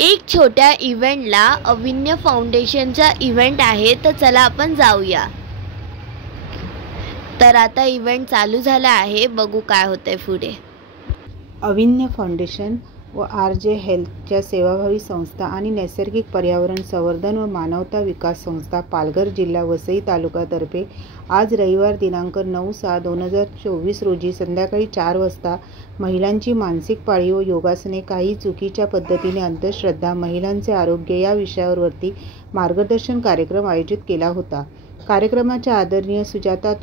एक छोट्या इव्हेंटला अविन्य फाउंडेशनचा इव्हेंट आहे, तर चला आपण जाऊया। तर आता इव्हेंट चालू झाला आहे, बघू काय होतंय पुढे। अविन्य फाउंडेशन व RJ हेल्थच्या सेवाभावी संस्था आणि नैसर्गिक पर्यावरण संवर्धन व मानवता विकास संस्था पालघर जिल्हा वसई तालुक्यातर्फे आज रविवार दिनांक 9/6/2024 रोजी संध्याकाळी 4 वाजता महिलांची मानसिक पाळी व योगासने काही चुकीच्या पद्धतीने अंधश्रद्धा महिलांचे आरोग्य या विषयावरती मार्गदर्शन कार्यक्रम आयोजित केला होता। कार्यक्रमाच्या आदरणीय सुजाता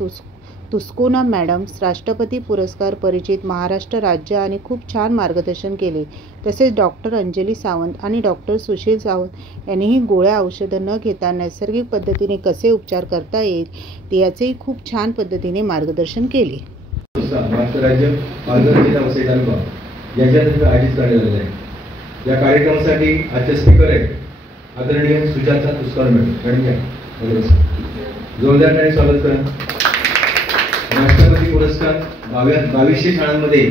तुस्कोना मॅडम राष्ट्रपती पुरस्कार परिचित महाराष्ट्र राज्य आणि खूप छान मार्गदर्शन केले। तसेच डॉक्टर अंजली सावंत आणि डॉक्टर सुशील सावंत यांनीही गोळ्या औषधं न घेता नैसर्गिक पद्धतीने कसे उपचार करता येईल याचेही खूप छान पद्धतीने मार्गदर्शन केले। महाराष्ट्र राज्य पालघर जिल्हा वसई तालुका यांच्यातर्फे आयोजित करण्यात आलेला आहे। या कार्यक्रमासाठी आजचे स्पीकर आहेत आदरणीय सुजाता तुस्कोना मॅडम, जोरदार स्वागत करा। राष्ट्रपती पुरस्कार 2200 शाळांमध्ये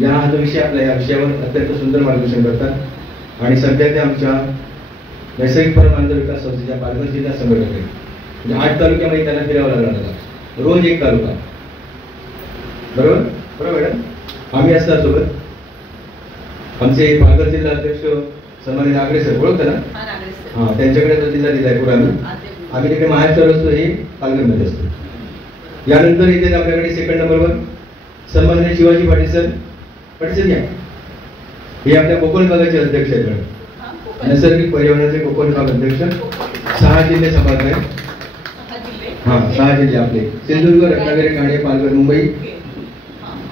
या विषय आपल्या या विषयावर अत्यंत सुंदर मार्गदर्शन करतात आणि सध्या ते आमच्या नैसर्गिक पर्यावरण विकास संस्थेच्या पालघर जिल्हा संघटक आहेत। म्हणजे 8 तालुक्यामध्ये त्यांना फिरावं लागणार, रोज एक तालुका, बरोबर बरोबर मॅडम। आम्ही असणार सोबत आमचे पालघर जिल्हा अध्यक्ष सन्माननीय नागरे सर, ओळखता ना? हा, त्यांच्याकडे तो जिल्हा दिलाय पुरा आम्ही तिकडे महाराष्ट्र असतो, हे पालघरमध्ये असतो। यानंतर इथे आपल्याकडे सेकंड नंबरवर सन्माननीय शिवाजी पाटील सर, घ्या। हे आपल्या कोकण विभागाचे अध्यक्ष आहेत, नैसर्गिक पर्यावरणाचे कोकण विभाग अध्यक्ष, 6 जिल्हे सांभाळत आहेत। हा, 6 जिल्हे आपले सिंधुदुर्ग, रत्नागिरी, ठाणे, पालघर, मुंबई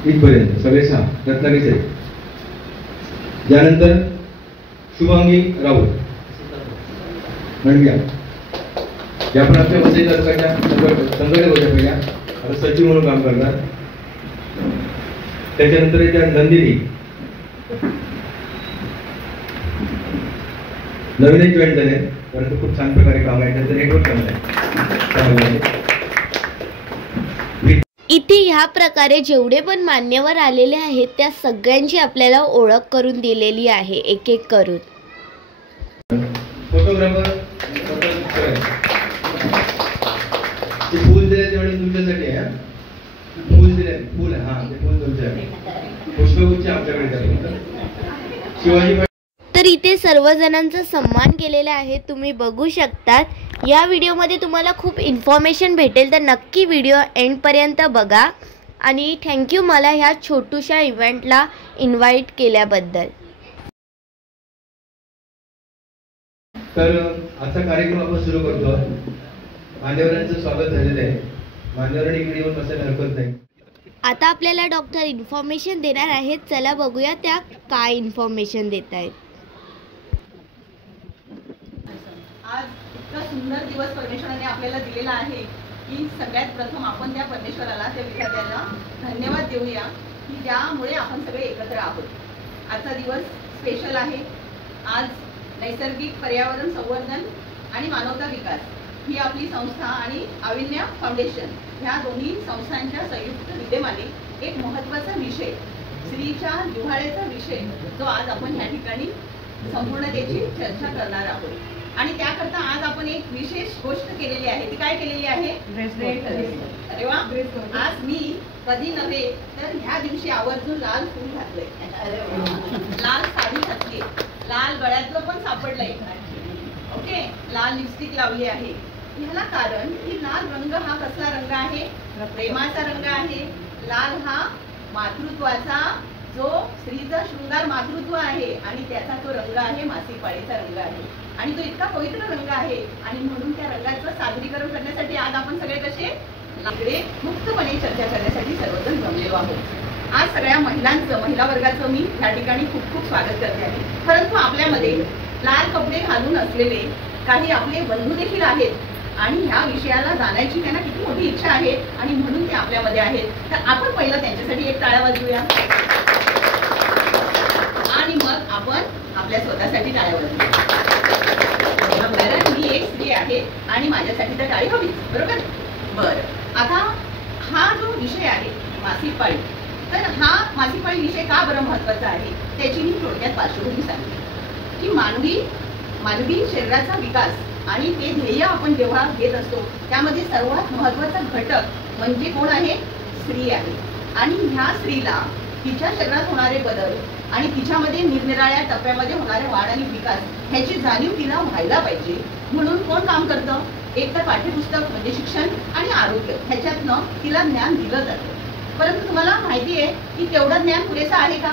इथपर्यंत सगळे 6 रत्नागिरी आहेत। यानंतर शुभांगी राऊत घ्या, या पण आपल्या वसई तालुक्याच्या संघटक होत्या पहिल्या, आता सचिव म्हणून काम करतात। त्याच्यानंतर त्या नंदिनी नवीन जॉईन झाले, परंतु खूप छान प्रकारे काम आहे, त्यांचं नेटवर्क चांगलं आहे। इथे ह्या प्रकारे जेवढे पण मान्यवर आलेले आहेत त्या सगळ्यांची आपल्याला ओळख करून दिलेली आहे, एक एक करून। फोटोग्राफर फूल दिले तेवढे तुमच्यासाठी आहे, फूल दिले, फूल, हा ते फूल तुमचे आहे, पुष्पगुच्छ आमच्याकडे। शिवाजी तर इथे सर्व जणांचा सन्मान केलेला आहे, तुम्ही बघू शकतात। या व्हिडिओमध्ये तुम्हाला खूप इन्फॉर्मेशन भेटेल, तर नक्की व्हिडिओ एंड पर्यंत बघा आणि थँक्यू मला ह्या छोटूशा इव्हेंटला इन्व्हाइट केल्याबद्दल। तर आजचा कार्यक्रम आपण सुरू करतो। मान्यवरांचं स्वागत झालेलं आहे, मान्यवरांनी व्हिडिओ बसायला हरकत नाही। आता आपल्याला डॉक्टर इन्फॉर्मेशन देणार आहेत, चला बघूया त्या काय इन्फॉर्मेशन देत आहेत। आज इतका सुंदर दिवस परमेश्वराने आपल्याला दिलेला आहे की सगळ्यात प्रथम आपण त्या परमेश्वराला, त्या विद्यार्थ्यांना धन्यवाद देऊया की ज्यामुळे आपण सगळे एकत्र आहोत। आजचा दिवस स्पेशल आहे। आज नैसर्गिक पर्यावरण संवर्धन आणि मानवता विकास ही आपली संस्था आणि अविन्य फाउंडेशन ह्या दोन्ही संस्थांच्या संयुक्त विद्यमाने एक महत्त्वाचा विषय, स्त्रीच्या जिव्हाळ्याचा विषय, जो आज आपण ह्या ठिकाणी संपूर्णतेची चर्चा करणार आहोत। आणि त्याकरता आज आपण एक विशेष गोष्ट केलेली आहे, ती काय केलेली आहे? अरे वा, आज मी कधी नव्हे तर ह्या दिवशी आवर्जून लाल फूल घातलंय, लाल साडी घातली, लाल गळ्यातलं पण सापडलंय, ओके, लाल लिपस्टिक लावली आहे। ह्याला कारण की लाल रंग हा कसला रंग आहे? प्रेमाचा रंग आहे। लाल हा मातृत्वाचा, जो स्त्रीचा शृंगार मातृत्व आहे आणि त्याचा तो रंग आहे मासिक पाळीचा रंग आहे आणि तो इतका पवित्र रंग आहे आणि म्हणून त्या रंगाचं सादरीकरण करण्यासाठी आज आपण सगळे कसे इकडे मुक्तपणे चर्चा करण्यासाठी सर्वजण जमलेलो आहोत। आज सगळ्या महिला वर्गाचं मी या ठिकाणी खूप खूप स्वागत करते आहे। परंतु आपल्यामध्ये लाल कपडे घालून असलेले काही आपले बंधू देखील आहेत आणि ह्या विषयाला जाण्याची त्यांना किती मोठी इच्छा आहे आणि म्हणून ते आपल्यामध्ये आहेत। तर आपण पहिलं त्यांच्यासाठी एक टाळ्या वाजवूया आणि मग आपण आपल्या स्वतःसाठी टाळ्या वाजवूया। कारण मी एक स्त्री आहे आणि माझ्यासाठी तर टाळी हवी, बरोबर? बरं, आता हा जो विषय आहे मासिक पाळी, तर हा मासिक पाळी विषय का बरं महत्त्वाचा आहे त्याची मी थोडक्यात पार्श्वभूमी सांगते। की मानवी शरीराचा विकास आणि ते ध्येय आपण जेव्हा घेत असतो त्यामध्ये सर्वात महत्वाचा घटक म्हणजे कोण आहे? स्त्री आहे. आणि ह्या स्त्रीला तिच्या शरीरात होणारे बदल आणि तिच्यामध्ये निरनिराळ्या टप्प्यामध्ये होणारे वाढ आणि विकास ह्याची जाणीव तिला व्हायला पाहिजे. म्हणून कोण काम करतं? एक तर पाठ्यपुस्तक म्हणजे शिक्षण आणि आरोग्य ह्याच्यातनं तिला ज्ञान दिलं जातं. परंतु तुम्हाला माहिती आहे की तेवढं ज्ञान पुरेसं आहे का?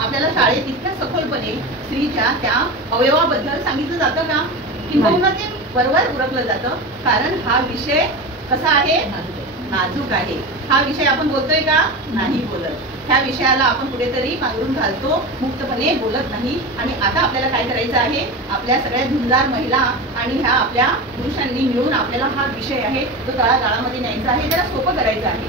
आपल्याला शाळेत इतक्या सखोलपणे स्त्रीच्या त्या अवयवाबद्दल सांगितलं जातं का? किंबहुना ते बरोबर उरकलं जातं. कारण हा विषय कसा आहे? नाजूक आहे. हा विषय आपण बोलतोय का? नाही बोलत. ह्या विषयाला आपण कुठेतरी पांघरून घालतो, मुक्तपणे बोलत नाही. आणि आता आपल्याला काय करायचं आहे? आपल्या सगळ्या धुंदार महिला आणि ह्या आपल्या पुरुषांनी मिळून आपल्याला हा विषय आहे तो तळागाळामध्ये न्यायचा आहे, त्याला सोपं करायचं आहे.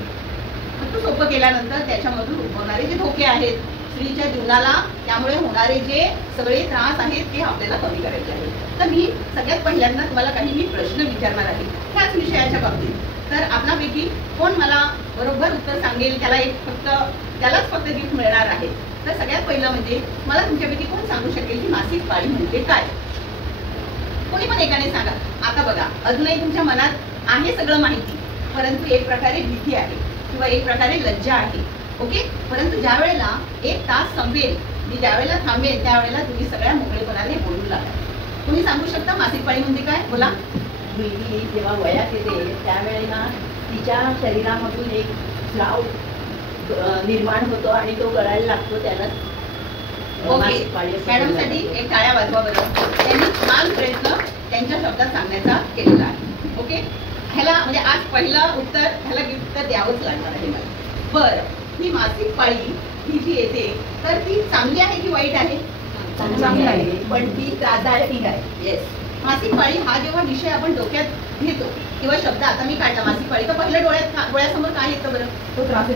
तो सोपं केल्यानंतर त्याच्यामधून उद्भवणारे जे धोके आहेत स्त्रीच्या जीवनाला, त्यामुळे होणारे जे सगळे त्रास आहेत ते आपल्याला कमी करायचे आहेत. तर मी सगळ्यात पहिल्यांदा तुम्हाला काही मी प्रश्न विचारणार आहे ह्याच विषयाच्या बाबतीत. तर आपल्यापैकी कोण मला बरोबर उत्तर सांगेल त्यालाच फक्त गिफ्ट मिळणार आहे. तर सगळ्यात पहिलं म्हणजे मला तुमच्यापैकी कोण सांगू शकेल की मासिक पाळी म्हणजे काय? कोणी पण एकाने सांगा. आता बघा, अजूनही तुमच्या मनात आहे सगळं माहिती, परंतु एक प्रकारे भीती आहे किंवा एक प्रकारे लज्जा आहे. ओके. परंतु ज्या वेळेला एक तास संपेल, मी ज्या वेळेला थांबेल त्यावेळेला तुम्ही सगळ्या मोकळेपणाने बोलू लागा. तुम्ही सांगू शकता मासिक पाळी म्हणजे काय? बोला. मुलगी जेव्हा वयात येते त्यावेळेला तिच्या शरीरामधून एक स्राव निर्माण होतो आणि तो गळायला लागतो, त्याला मासिक पाळी असं मॅडम साठी एक टाळ्या वाजवा बरं. त्यांनी छान प्रयत्न त्यांच्या शब्दात सांगण्याचा केलेला आहे. ओके. ह्याला म्हणजे आज पहिलं उत्तर ह्याला गिफ्ट तर द्यावंच लागणार आहे मला. बरं, ही मासिक पाळी ही जी येते तर ती चांगली आहे की वाईट आहे? चांगली आहे, पण ती त्रासदायक आहे. येस. मासिक पाळी हा जेव्हा विषय आपण डोक्यात घेतो किंवा शब्द आता मी काढला मासिक पाळी, तर पहिल्या डोळ्यासमोर काय येतं बरं? तो त्रास.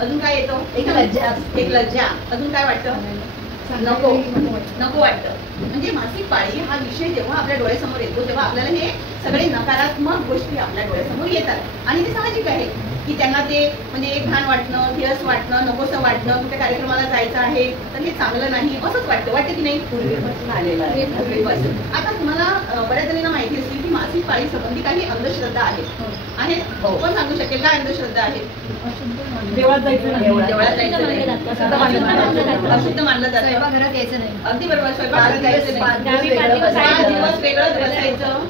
अजून काय येतो? एक लज्जा. अजून काय वाटतं? नको वाटतं. म्हणजे मासिक पाळी हा विषय जेव्हा आपल्या डोळ्यासमोर येतो तेव्हा आपल्याला हे सगळे नकारात्मक गोष्टी आपल्या डोळ्यासमोर येतात. आणि ते साहजिक आहे की त्यांना ते म्हणजे एक घाण वाटणं, किरस वाटणं, नकोसं वाटणं, कुठल्या कार्यक्रमाला जायचं आहे तर हे चांगलं नाही असंच वाटतं की नाही? पूर्वीपासून आलेलं आहे. आता तुम्हाला बऱ्याच जणांना माहिती असेल की मासिक पाळी संबंधी काही अंधश्रद्धा आहेत. कोण सांगू शकेल काय अंधश्रद्धा आहे? देवळात जायचं नाही, अशुद्ध मानलं जातं. स्वयंपाकघरात यायचं नाही. अगदी बरोबर. स्वयंपाकघरात जायचं नाही. 5 दिवस वेगळंच बसायचं.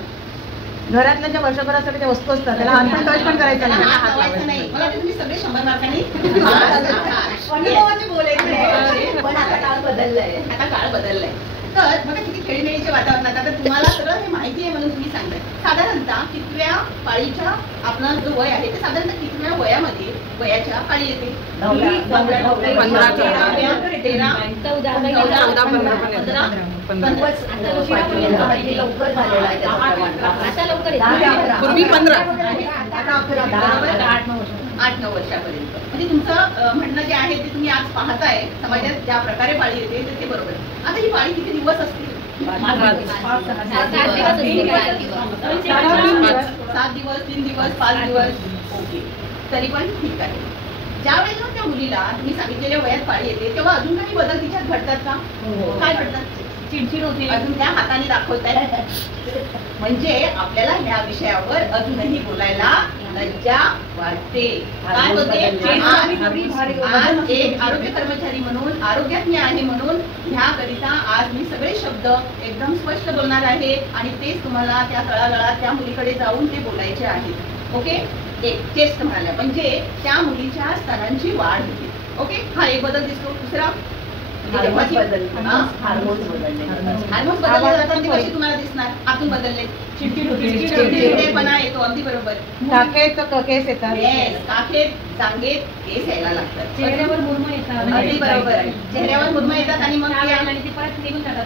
घरातल्या ज्या वर्षभरासाठी त्या वस्तू असतात त्याला हात टच पण करायचा त्याला नाही. हात लावायचा नाही. मला वाटतं तुम्ही सगळे 100 मार्कांनी अनुभवाचे बोलायचं. पण आता काळ बदललाय. आता काळ बदललाय. तर बघा किती खेळीमेळीच्या वातावरणात आता तुम्हाला सगळं हे माहिती आहे म्हणून तुम्ही सांगताय. साधारणतः कितव्या पाळीच्या आपलं जो वय आहे ते साधारणतः कितव्या वयाच्या पाळी येते? 8-9 वर्षापर्यंत. म्हणजे तुमचं म्हणणं जे आहे ते तुम्ही आज पाहताय समाजात ज्या प्रकारे पाळी येते ते बरोबर. आता ही पाळी किती दिवस असते? 7 दिवस, 3 दिवस, 5 दिवस. ओके. तरी पण ठीक आहे. ज्या वेळेला त्या मुलीला तुम्ही सांगितलेल्या वयात पाळी येते तेव्हा अजून काही बदल तिच्यात घडतात का? काय घडतात? चिडचिड होते. अजून त्या हाताने दाखवताय. म्हणजे आपल्याला ह्या विषयावर अजूनही बोलायला लज्जा वाटते. काय होते? आज एक आरोग्य कर्मचारी म्हणून, आरोग्यात आहे म्हणून ह्याकरिता आज मी सगळे शब्द एकदम स्पष्ट बोलणार आहे आणि तेच तुम्हाला त्या तळागाळात त्या मुलीकडे जाऊन ते बोलायचे आहे. ओके. एक टेस्ट म्हणाल्या म्हणजे त्या मुलीच्या स्तनांची वाढ होते. ओके. हा एक बदल दिसतो. दुसरा हार्मोन्स बदलले जातात ते कशी तुम्हाला दिसणार? आतून बदलले. चिडचिडेपणा येतो. अगदी बरोबर. काखेत केस येतात. काखेत जांघेत केस यायला लागतात. चेहऱ्यावर मुरम येतात. अगदी बरोबर. चेहऱ्यावर मुरम येतात आणि मग ती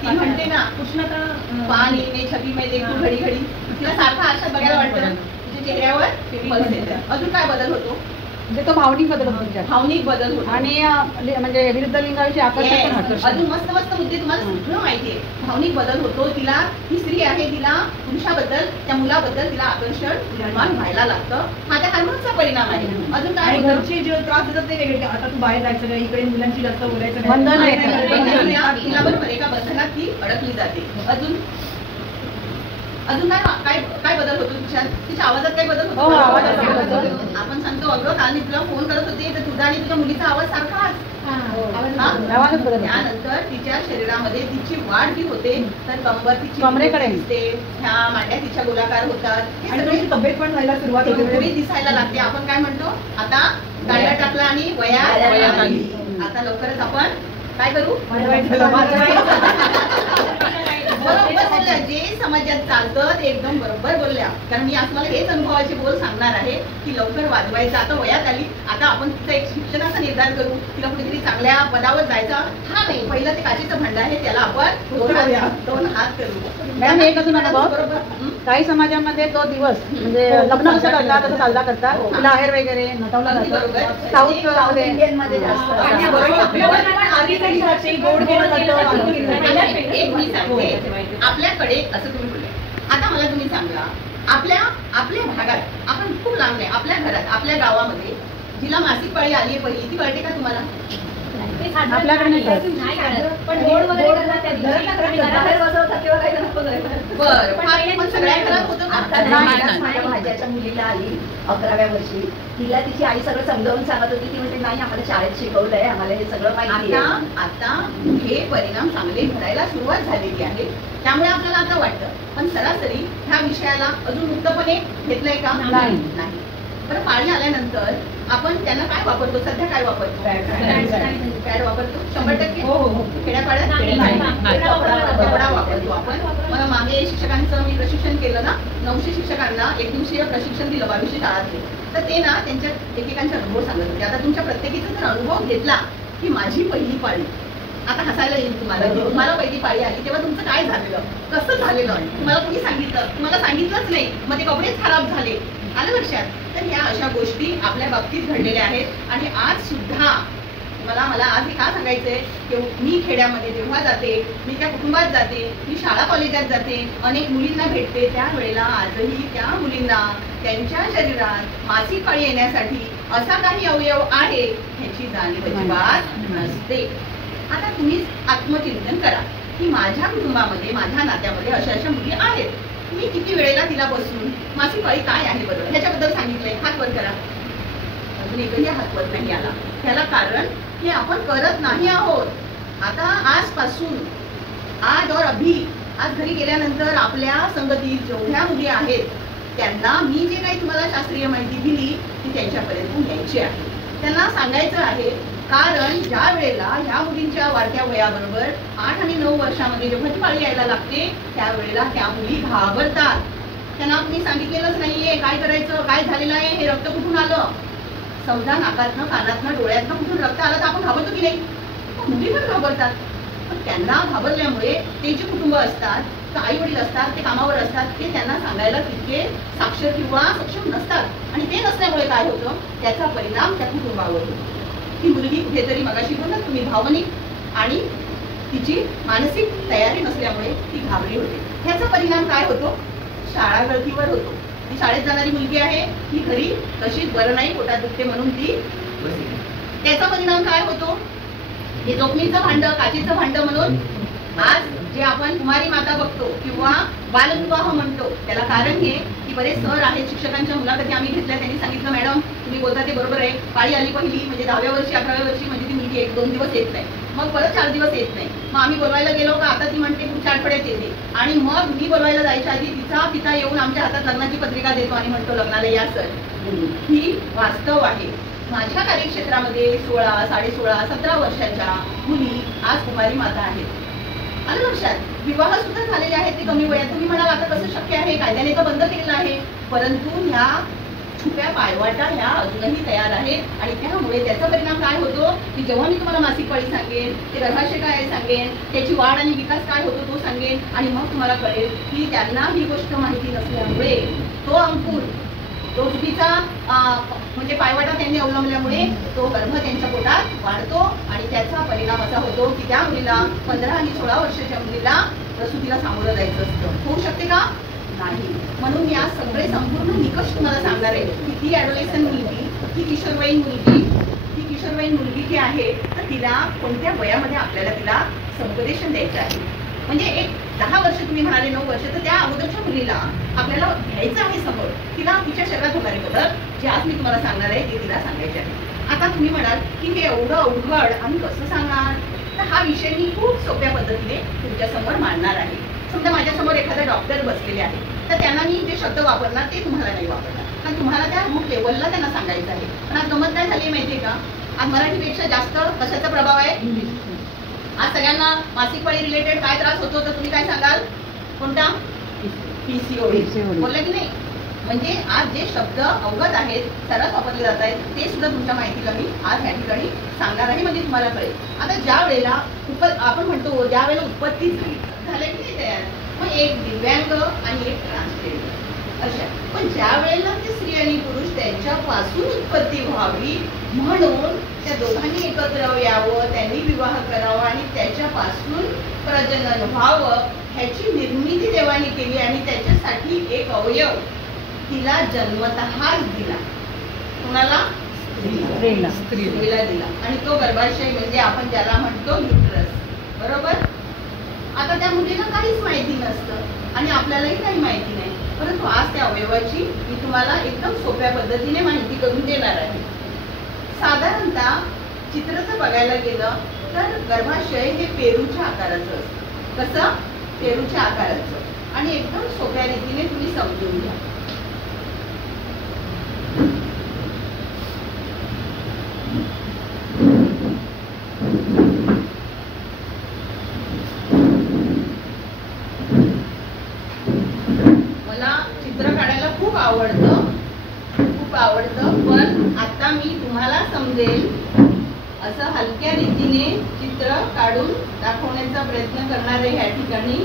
म्हणते ना उष्णता पाणी में छबी में देखू घडी घडी. तिला सारखं आरशात बघायला वाटतं. तिच्या चेहऱ्यावर पिंपल्स येतात. अजून काय बदल होतो? म्हणजे तो भावनिक बदल होतो तुमच्यात. भावनिक बदल होतो आणि म्हणजे विरुद्ध लिंगाविषयी आकर्षण पण होतं. अजून मस्त मस्त मुद्दे तुम्हाला सगळं माहितीये. भावनिक बदल होतो. तिला ही स्त्री आहे, तिला पुरुषाबद्दल, त्या मुलाबद्दल तिला आकर्षण निर्माण व्हायला लागतं. हा त्या हार्मोनचा परिणाम आहे. अजून काय होतं? घरचे जे त्रास देतात ते वेगळे. आता तू बाहेर जायचं नाही, इकडे मुलांची जास्त बोलायचं बंधन आहे. तिला बरोबर एका बंधनात ती अडकली जाते. अजून काय काय बदल होतो तिच्या आवाजात काय बदल होतो? आवाजात बदल होतो. आपण सांगतो अगं काल मी तुला फोन करत होते तर तुझा आणि तुझ्या मुलीचा आवाज सारखाच. त्यानंतर तिच्या शरीरामध्ये तिची वाढ जी होते तर कंबर तिची कमरेकडे दिसते, ह्या मांड्या तिच्या गोलाकार होतात आणि तुमची तब्येत पण व्हायला सुरुवात होते. पुरी दिसायला लागते. आपण काय म्हणतो आता गाड्या टाकला आणि वयात आली. आता लवकरच आपण काय करू? बरोबर बोलल्या. जे समाजात चालतं ते एकदम बरोबर बोलल्या. कारण मी आज मला हेच अनुभवाचे बोल सांगणार आहे की लवकर वाजवायचं. आता वयात आली, आता आपण तिचा एक शिक्षणाचा निर्धार करू. तिला कुठेतरी चांगल्या पदावर जायचा. हा नाही, पहिलं ते काचेचं भांड आहे त्याला आपण दोन हात करू. मॅडम एक अजून अनुभव, बरोबर. काही समाजामध्ये तो दिवस म्हणजे लग्न कसं करतात तसं साजरा करतात. तिला आहेर वगैरे नटवला जातो. साऊथ इंडियन मध्ये जास्त एक मी सांगते, आपल्याकडे असं तुम्ही बोलले. आता मला तुम्ही सांगा, आपल्या भागात आपण खूप लांब नाही, आपल्या घरात आपल्या गावामध्ये जिला मासिक पाळी आली पहिली ती कळते का तुम्हाला? आपल्याकडे नाही करत. बरं, सगळ्या घरात होतं का? माझ्या भाज्याच्या मुलीला आली 11व्या वर्षी. तिला तिची आई सगळं समजावून सांगत होती. ती म्हणजे नाही आम्हाला शाळेत शिकवलंय, आम्हाला हे सगळं माहिती आहे. आता हे परिणाम चांगले घडायला सुरुवात झालेली आहे. त्यामुळे आपल्याला आता वाटतं, पण सरासरी ह्या विषयाला अजून मुक्तपणे घेतलंय का? नाही. बरं, पाळी आल्यानंतर आपण त्यांना काय वापरतो? सध्या काय वापरतो? पॅड वापरतो 100%. खेड्यापाड्यात कपडा वापरतो आपण. मला मागे शिक्षकांचं मी प्रशिक्षण केलं ना, 900 शिक्षकांना 1 दिवसीय प्रशिक्षण दिलं 2200 शाळातले. तर ते ना त्यांच्या एकेकांचे अनुभव सांगत होते. आता तुमच्या प्रत्येकीचा जर अनुभव घेतला की माझी पहिली पाळी, आता हसायला येईल तुम्हाला पहिली पाळी आली तेव्हा तुमचं काय झालेलं, कसं झालेलं, तुम्हाला कोणी सांगितलं? तुम्हाला सांगितलंच नाही, मग ते कपडेच खराब झाले. आलं लक्षात? तर ह्या अशा गोष्टी आपल्या बाबतीत घडलेल्या आहेत. आणि आज सुद्धा मला आज हे का सांगायचंय की मी खेड्यामध्ये जेव्हा जाते, मी त्या कुटुंबात जाते, मी शाळा कॉलेजात जाते, अनेक मुलींना भेटते, त्यावेळेला आजही त्या मुलींना त्यांच्या शरीरात मासिक पाळी येण्यासाठी असा काही अवयव आहे ह्याची जाणीव अजिबात नसते. आता तुम्ही आत्मचिंतन करा की माझ्या कुटुंबामध्ये, माझ्या नात्यामध्ये अशा मुली आहेत. मी किती वेळेला तिला बसून मासिक पाळी काय आहे बरोबर ह्याच्याबद्दल सांगितलंय? हात वर करा. अजून एकही हात वर नाही आला. त्याला कारण की आपण करत नाही आहोत. आता आजपासून आज और अभी, आज घरी गेल्यानंतर आपल्या संगतीत जेवढ्या मुली आहेत त्यांना मी जे काही तुम्हाला शास्त्रीय माहिती दिली ती त्यांच्यापर्यंत न्यायची आहे, त्यांना सांगायचं आहे. कारण ज्या वेळेला ह्या मुलींच्या वाढत्या वयाबरोबर 8 आणि 9 वर्षामध्ये जेव्हा ती पाळी यायला लागते त्यावेळेला त्या मुली घाबरतात. त्यांना तुम्ही सांगितलेलंच नाहीये काय करायचं, काय झालेलं आहे, हे रक्त कुठून आलं. समजा नाकातनं, कानातनं, डोळ्यातनं कुठून रक्त आलं तर आपण घाबरतो की नाही? मुली पण घाबरतात. पण त्यांना घाबरल्यामुळे ते जे कुटुंब असतात, आई वडील असतात, ते कामावर असतात, ते त्यांना सांगायला तितके साक्षर किंवा सक्षम नसतात. आणि ते नसल्यामुळे काय होतं, त्याचा परिणाम त्या कुटुंबावर होतो. ती मुलगी कुठेतरी मगाशी बोललात तुम्ही, भावनिक आणि तिची मानसिक तयारी नसल्यामुळे ती घाबरी होते. ह्याचा परिणाम काय होतो? शाळा गळतीवर होतो. ती शाळेत जाणारी मुलगी आहे, ती घरी तशीच बरं नाही, पोटात दुखते म्हणून ती बसली. त्याचा परिणाम काय होतो? हे जोखमीचं भांड, काचेचं भांड म्हणून आज जे आपण कुमारी माता बघतो किंवा बालविवाह म्हणतो, त्याला कारण हे की बरेच सर आहेत, शिक्षकांच्या मुलाखती आम्ही घेतल्या, त्यांनी सांगितलं मॅडम तुम्ही बोलता ते बरोबर आहे. पाळी आली पहिली म्हणजे 10व्या वर्षी 11व्या वर्षी म्हणजे ती मुलगी 1-2 दिवस येत नाही, मग परत 4 दिवस येत नाही. मग आम्ही बोलवायला गेलो का आता ती म्हणते पुढच्या आठवड्यात येते. आणि मग मी बोलवायला जायच्या आधी तिचा पिता येऊन आमच्या हातात लग्नाची पत्रिका देतो आणि म्हणतो लग्नाला या सर. ही वास्तव आहे. माझ्या कार्यक्षेत्रामध्ये 16, 16.5, 17 वर्षाच्या मुली आज कुमारी माता आहेत. आलं लक्षात? विवाह सुद्धा झालेले आहेत ते कमी वयात. तुम्ही म्हणाल आता कसं शक्य आहे, कायद्याने तर बंद केलेलं आहे. परंतु ह्या छुप्या पायवाटा ह्या अजूनही तयार आहेत. आणि त्यामुळे त्याचा परिणाम काय होतो की जेव्हा मी तुम्हाला मासिक पाळी सांगेन, ते गर्भाशय काय सांगेन, त्याची वाढ आणि विकास काय होतो तो सांगेन, आणि मग तुम्हाला कळेल की त्यांना ही गोष्ट माहिती नसल्यामुळे तो अंकुर, तो चुकीचा म्हणजे पायवाटा त्यांनी अवलंबल्यामुळे तो गर्भ त्यांच्या पोटात वाढतो आणि त्याचा परिणाम असा होतो की त्या मुलीला 15 आणि 16 वर्षाच्या मुलीला प्रसूतीला सामोरं जायचं असतं. होऊ शकते का? नाही. म्हणून या सगळे संपूर्ण निकष तुम्हाला सांगणार आहे की ती ॲडोलेसंट मुलगी, ती किशोरवयीन मुलगी जी आहे तर तिला कोणत्या वयामध्ये आपल्याला तिला समुपदेशन द्यायचं आहे. म्हणजे एक 10 वर्ष तुम्ही म्हणाले 9 वर्ष, तर त्या अगोदरच्या मुलीला आपल्याला घ्यायचं आहे समोर, तिला तिच्या शरीरात होणारे बदल जे आज मी तुम्हाला सांगणार आहे ते तिला सांगायचे आहे. आता तुम्ही म्हणाल की हे एवढं अवघड आम्ही कसं सांगणार, तर हा विषय मी खूप सोप्या पद्धतीने तुमच्यासमोर मांडणार आहे. समजा माझ्यासमोर एखादा डॉक्टर बसलेले आहे, तर त्यांना मी जे शब्द वापरणार ते तुम्हाला नाही वापरणार, कारण तुम्हाला त्या रूट लेवलला त्यांना सांगायचं आहे. पण आज गमत काय झाली माहितीये का, आज मराठीपेक्षा जास्त कशाचा प्रभाव आहे? आज सगळ्यांना मासिक पाळी रिलेटेड काय त्रास होतो तर तुम्ही काय सांगाल? कोणता? PCOD. बोललं की नाही? म्हणजे आज जे शब्द अवगत आहेत, सरळ वापरले जात आहेत, ते सुद्धा तुमच्या माहितीला मी आज या ठिकाणी सांगणार आहे, म्हणजे तुम्हाला कळेल. आता ज्या वेळेला आपण म्हणतो ज्या वेळेला उत्पत्ती झाले की नाही तयार, मग एक दिव्यांग आणि एक ट्रान्सजेंडर अशा, पण ज्या वेळेला ते स्त्री आणि पुरुष त्यांच्यापासून उत्पत्ती व्हावी म्हणून त्या दोघांनी एकत्र यावं, त्यांनी विवाह करावा आणि त्याच्यापासून प्रजनन व्हावं ह्याची निर्मिती देवाने केली आणि त्याच्यासाठी एक अवयव तिला जन्मतःच दिला. कोणाला? स्त्रीला दिला. आणि तो गर्भाशय म्हणजे आपण ज्याला म्हणतो युट्रस. बरोबर? आता त्या मुलीला काहीच माहिती नसतं आणि आपल्यालाही काही माहिती नाही, परंतु आज त्या अवयवाची मी तुम्हाला एकदम सोप्या पद्धतीने माहिती करून देणार आहे. साधारणतः चित्र जर बघायला गेलं तर गर्भाशय हे पेरूच्या आकाराचं असतं. कसं? पेरूच्या आकाराचं. आणि एकदम सोप्या रीतीने तुम्ही समजून घ्या. मला चित्र काढायला खूप आवडतं, पण आता मी तुम्हाला समजेल असं हलक्या रीतीने चित्र काढून दाखवण्याचा प्रयत्न करणार आहे ह्या ठिकाणी.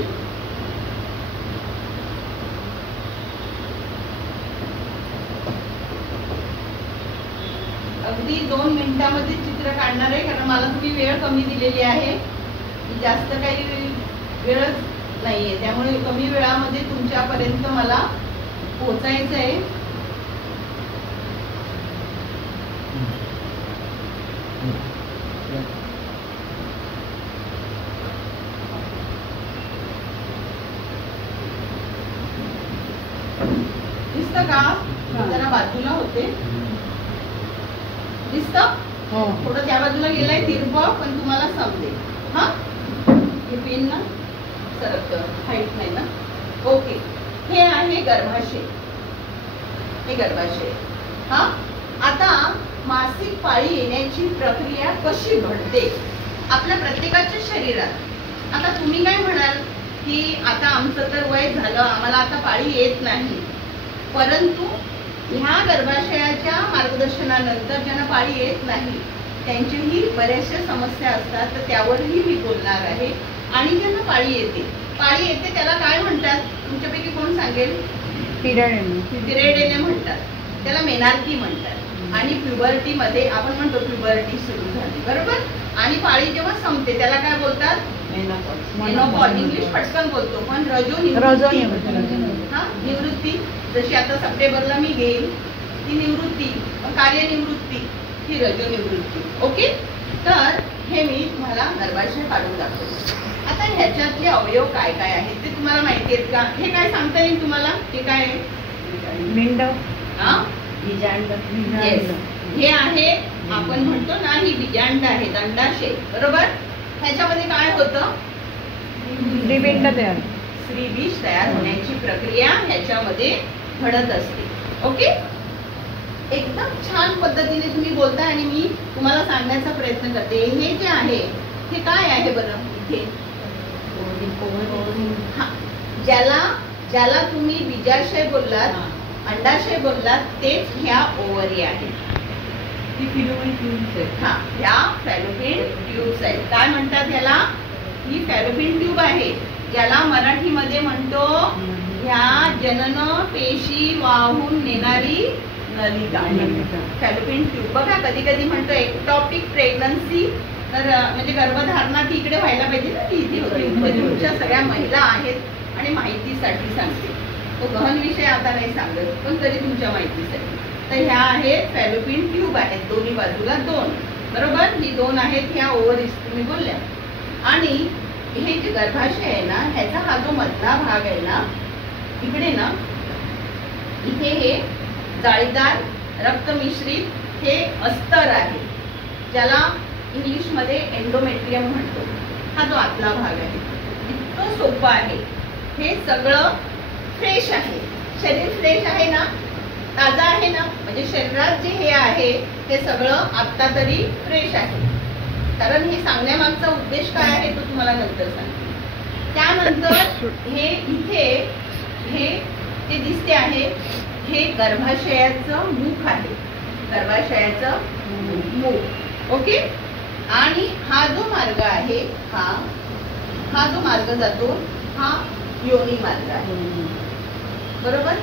अगदी 2 मिनिटांमध्ये चित्र काढणार आहे, कारण मला तुम्ही वेळ कमी दिलेली आहे, जास्त काही वेळच नाहीये, त्यामुळे कमी वेळामध्ये तुमच्यापर्यंत मला पोहोचायचं आहे. दिसतं का? जरा बाजूला होते, दिसतं? थोडं त्या बाजूला गेलाय तिरपं, पण तुम्हाला समजेल. हा, हे पेन ना सरकतं, हाईट नाही ना. ओके, हे आहे गर्भाशय. हे गर्भाशय. हा, आता मासिक पाळी येण्याची प्रक्रिया कशी घडते आपल्या प्रत्येकाच्या शरीरात. आता तुम्ही काय म्हणाल की आता आमचं तर वय झालं, आम्हाला आता पाळी येत नाही, परंतु ह्या गर्भाशयाच्या मार्गदर्शनानंतर ज्यांना पाळी येत नाही त्यांच्याही बऱ्याचशा समस्या असतात, तर त्यावरही मी बोलणार आहे. आणि ज्यांना पाळी येते त्याला काय म्हणतात तुमच्यापैकी कोण सांगेल? पिरियड येणे म्हणतात, त्याला मेनार्की म्हणतात. आणि प्युबर्टी मध्ये आपण म्हणतो प्युबर्टी सुरू झाली, बरोबर. आणि पाळी जेव्हा संपते त्याला काय बोलतात? मेनोपॉज. इंग्लिश पटकन बोलतो, पण निवृत्ती. जशी आता सप्टेंबरला मी घेईल ती निवृत्ती, कार्यनिवृत्ती ही रजोनिवृत्ती. ओके, तर हे मी तुम्हाला गर्भाशय काढून दाखवतो. आता ह्याच्यातले अवयव काय काय आहेत ते तुम्हाला माहिती आहेत का? हे काय सांगता येईल तुम्हाला? हे काय आहे? हे आहे, आपण म्हणतो ना ही बीजांड आहे, अंडाशय, बरोबर. ह्याच्यामध्ये काय होतं? स्त्रीबीज तयार होण्याची प्रक्रिया ह्याच्यामध्ये घडत असते. ओके, एकदम छान पद्धतीने तुम्ही बोलताय आणि मी तुम्हाला सांगण्याचा प्रयत्न करते. हे जे आहे हे काय आहे बरं? इथे ज्याला तुम्ही बीजाशय बोललात, अंडाशय बोललात, तेच ह्या ओव्हरी आहेत. हा, ह्या फॅलोपियन ट्यूब्स आहेत. काय म्हणतात ह्याला? ही फॅलोपियन ट्यूब आहे, ज्याला मराठीमध्ये म्हणतो ह्या जनन पेशी वाहून नेणारी नलिका फॅलोपियन ट्यूब. बघा कधी कधी म्हणतो एक्टॉपिक प्रेग्नन्सी, तर म्हणजे गर्भधारणा ती इकडे व्हायला पाहिजे ना, ती इथे होते. तुमच्या सगळ्या महिला आहेत आणि माहितीसाठी सांगते, तो गहन विषय आता नाही सांगत, पण तरी तुमच्या माहितीसाठी. तर ह्या आहेत फॅलोपियन ट्यूब आहेत, दोन्ही बाजूला 2, बरोबर. ही 2 आहेत, ह्या ओव्हरीज तुम्ही बोलल्या. आणि हे जे गर्भाशय आहे ना, ह्याचा हा जो मधला भाग आहे ना, इकडे ना, इथे हे जाळीदार रक्त मिश्रित हे अस्तर आहे, ज्याला इंग्लिशमध्ये एंडोमेट्रियम म्हणतो. हा जो आतला भाग आहे इतकं सोपं आहे. हे सगळं फ्रेश आहे, शरीर फ्रेश आहे ना, ताजा आहे ना, म्हणजे शरीरात जे हे आहे ते सगळं आत्ता तरी फ्रेश आहे. कारण हे सांगण्यामागचा उद्देश काय आहे तो तुम्हाला नंतर सांगते. त्यानंतर हे इथे हे जे दिसते आहे हे गर्भाशयाचं मुख आहे, गर्भाशयाचं मुख. ओके. आणि हा जो मार्ग आहे हा जो मार्ग जातो हा योनी मार्ग आहे, बरोबर.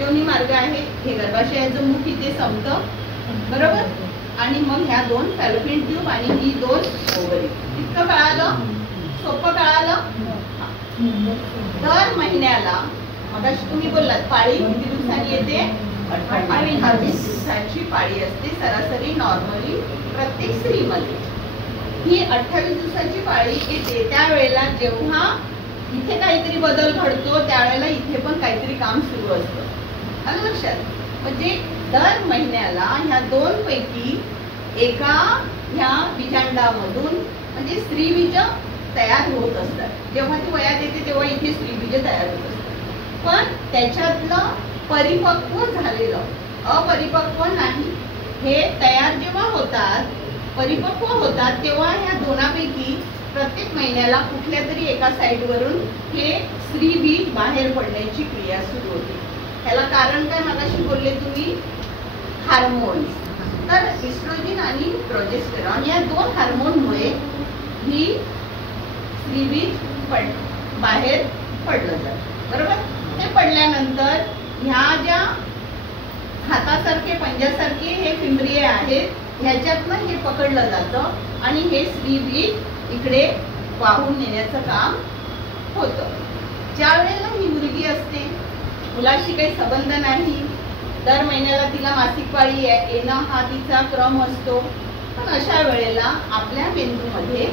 योनी मार्ग आहे. हे गर्भाशयाचं मुख इथे संपतं, बरोबर. आणि मग ह्या 2 फॅलोपियन ट्यूब आणि ही 2 ओव्हरी. इतकं कळालं? सोपं कळालं? दर महिन्याला मगाशी तुम्ही बोललात पाळी किती दिवसांनी येते? 28 दिवसांची पाळी असते सरासरी नॉर्मली प्रत्येक स्त्रीमध्ये. ही 28 दिवसाची पाळी येते त्यावेळेला जेव्हा इथे काहीतरी बदल घडतो त्यावेळेला इथे पण काहीतरी काम सुरू असतं. आलं लक्षात? म्हणजे दर महिन्याला ह्या 2 पैकी एका ह्या बीजांडामधून म्हणजे स्त्रीबीज तयार होत असतात. जेव्हा ती वयात येते तेव्हा इथे स्त्रीबीज तयार होत असतात. पण त्याच्यातलं परिपक्व झालेलं अपरिपक्व नाही. हे तयार जेव्हा होतात, परिपक्व होतात, तेव्हा ह्या 2पैकी प्रत्येक महिन्याला कुठल्या तरी एका साईडवरून हे स्त्रीबीज बाहेर पडण्याची क्रिया सुरू होते. त्याला कारण काय मगाशी बोलले तुम्ही? हार्मोन्स. तर इस्ट्रोजन आणि प्रोजेस्टेरॉन या 2 हार्मोनमुळे ही स्त्रीबीज बाहेर पडलं जातं, बरोबर. ते पडल्यानंतर ह्या ज्या हातासारखे पंजासारखे हे फिंबरिये आहेत ह्याच्यातनं हे पकडलं जातं आणि हे स्त्रीबीज इकडे वाहून नेण्याचं काम होतं. ज्या वेळेला ही मुलगी असते, मुलाशी काही संबंध नाही, दर महिन्याला तिला मासिक पाळी येणं हा तिचा क्रम असतो. पण अशा वेळेला आपल्या मेंदूमध्ये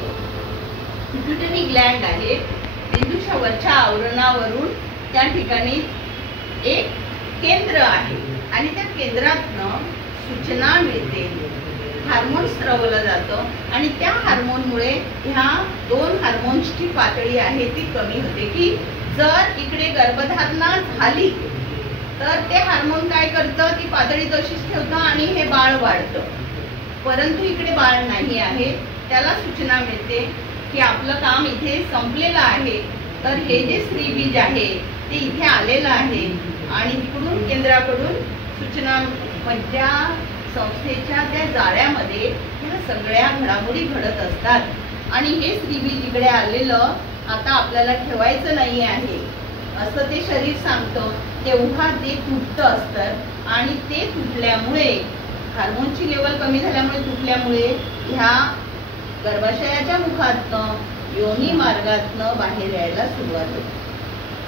पिट्युटरी ग्लँड आहे, मेंदूच्या वरच्या आवरणावरून त्या ठिकाणी एक केंद्र आहे आणि त्या केंद्रातनं सूचना मिळते, हार्मोन स्त्रवलं जातं आणि त्या हार्मोनमुळे ह्या 2 हार्मोन्सची पातळी आहे ती कमी होते. की जर इकडे गर्भधारणा झाली तर ते हार्मोन काय करतं, ती पातळी तशीच ठेवतं आणि हे बाळ वाढतं. परंतु इकडे बाळ नाही आहे, त्याला सूचना मिळते की आपलं काम इथे संपलेलं आहे. तर हे जे स्त्रीबीज आहे ते इथे आलेलं आहे आणि तिकडून केंद्राकडून सूचना मज्जा संस्थेच्या त्या जाळ्यामध्ये ह्या सगळ्या घडामोडी घडत असतात आणि हे स्त्रीबीज इकडे आलेलं आता आपल्याला ठेवायचं नाही आहे असं ते शरीर सांगतं. तेव्हा ते तुटतं असतं आणि ते तुटल्यामुळे हार्मोनची लेवल कमी झाल्यामुळे तुटल्यामुळे ह्या गर्भाशयाच्या मुखातनं योनी मार्गातनं बाहेर यायला सुरुवात होते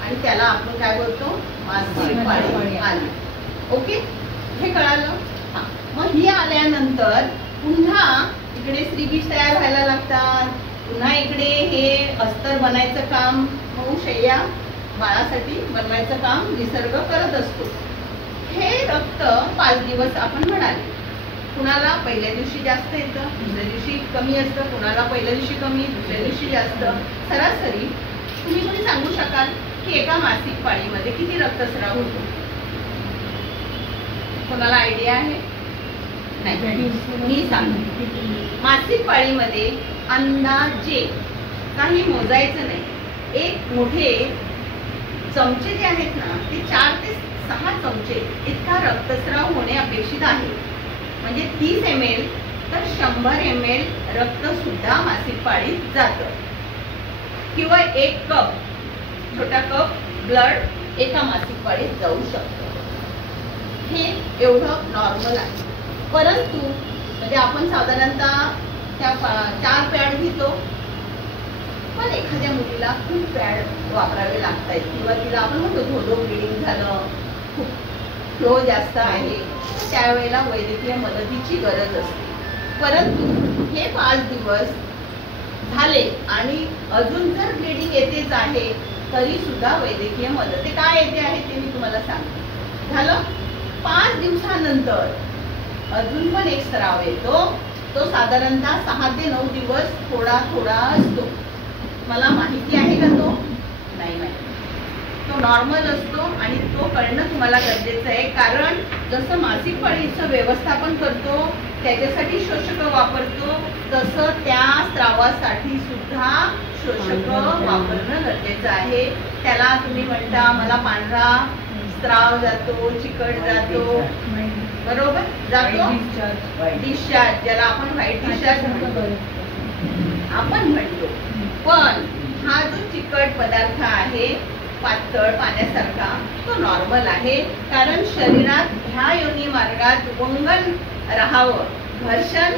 आणि त्याला आपण काय बोलतो? मासिक पाळी आली. ओके, हे कळालं? हा. मग ही आल्यानंतर पुन्हा इकडे स्त्रीबीज तयार व्हायला लागतात, पुन्हा इकडे हे अस्तर बनायचं काम मऊ शय्या बाळासाठी बनवायचं काम निसर्ग करत असतो. हे रक्त 5 दिवस आपण म्हणाले, कुणाला पहिल्या दिवशी जास्त येतं, दुसऱ्या दिवशी कमी असतं, कुणाला पहिल्या दिवशी कमी, दुसऱ्या दिवशी जास्त. सरासरी तुम्ही कोणी सांगू शकाल की एका मासिक पाळीमध्ये किती रक्तस्राव होतो? कोणाला आयडिया आहे? नाही, मी सांगते. मासिक पाळीमध्ये अंदाजे काही मोजायचं नाही, एक मोठे चमचे जे आहेत ना ते 4 ते 6 चमचे इतका रक्तस्राव होणे अपेक्षित आहे. म्हणजे 30 ml तर 100 ml रक्त सुद्धा मासिक पाळीत जातं. किंवा 1 कप छोटा कप ब्लड एका मासिक पाळीत जाऊ शकतं. हे एवढं नॉर्मल आहे. परंतु म्हणजे आपण साधारणतः त्या 4 पॅड घेतो, पण एखाद्या मुलीला खूप पॅड वापरावे लागतात किंवा तिला आपण म्हणतो धोधो ब्लिडिंग झालं, खूप फ्लो जास्त आहे, त्यावेळेला वैद्यकीय मदतीची गरज असते. परंतु हे 5 दिवस झाले आणि अजून जर ब्लिडिंग येतेच आहे तरी सुद्धा वैद्यकीय मदत काय येते आहे ते मी तुम्हाला सांगते. झालं 5 दिवसानंतर अजून पण एक स्राव येतो, तो साधारणतः 6 ते 9 दिवस थोडा थोडा असतो. मला माहिती आहे का तो? नाही माहिती. तो नॉर्मल असतो आणि तो कळणं तुम्हाला गरजेचं आहे. कारण जसं मासिक पाळीचं व्यवस्थापन करतो त्याच्यासाठी शोषक वापरतो, तसं त्या स्रावासाठी सुद्धा शोषक वापरणं गरजेचं आहे. त्याला तुम्ही म्हणता मला पांढरा स्राव जातो, चिकट जातो, बरोबर जातो, डिस्चार्ज ज्याला आपण व्हाईट डिस्चार्ज आपण म्हणतो. पण हा जो चिकट पदार्थ आहे पातळ पाण्यासारखा तो नॉर्मल आहे. कारण शरीरात ह्या योनी मार्गात वंगण राहावं, घर्षण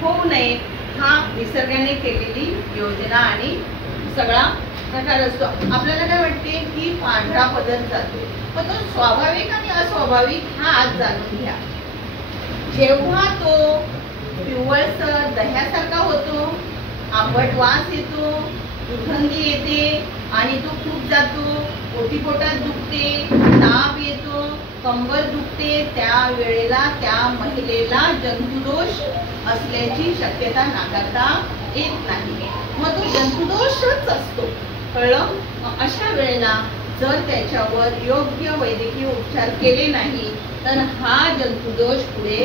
होऊ नये, हा निसर्गाने केलेली योजना आणि सगळा प्रकार असतो. आपल्याला काय वाटते की पांढरा पदार्थ जातो, पण तो स्वाभाविक आणि अस्वाभाविक हा आज जाणून घ्या. जेव्हा तो पिवळसर दह्यासारखा होतो, आंबट वास येतो, दुर्गंधी येते आणि तो खूप जातो, पोटात दुखते, ताप येतो, कंबर दुखते, त्या वेळेला त्या महिलेला जंतुदोष असल्याची शक्यता नाकारता येत नाही. मग तो जंतुदोषच असतो, कळलं? अशा वेळेला जर त्याच्यावर योग्य वैद्यकीय उपचार केले नाही तर हा जंतुदोष पुढे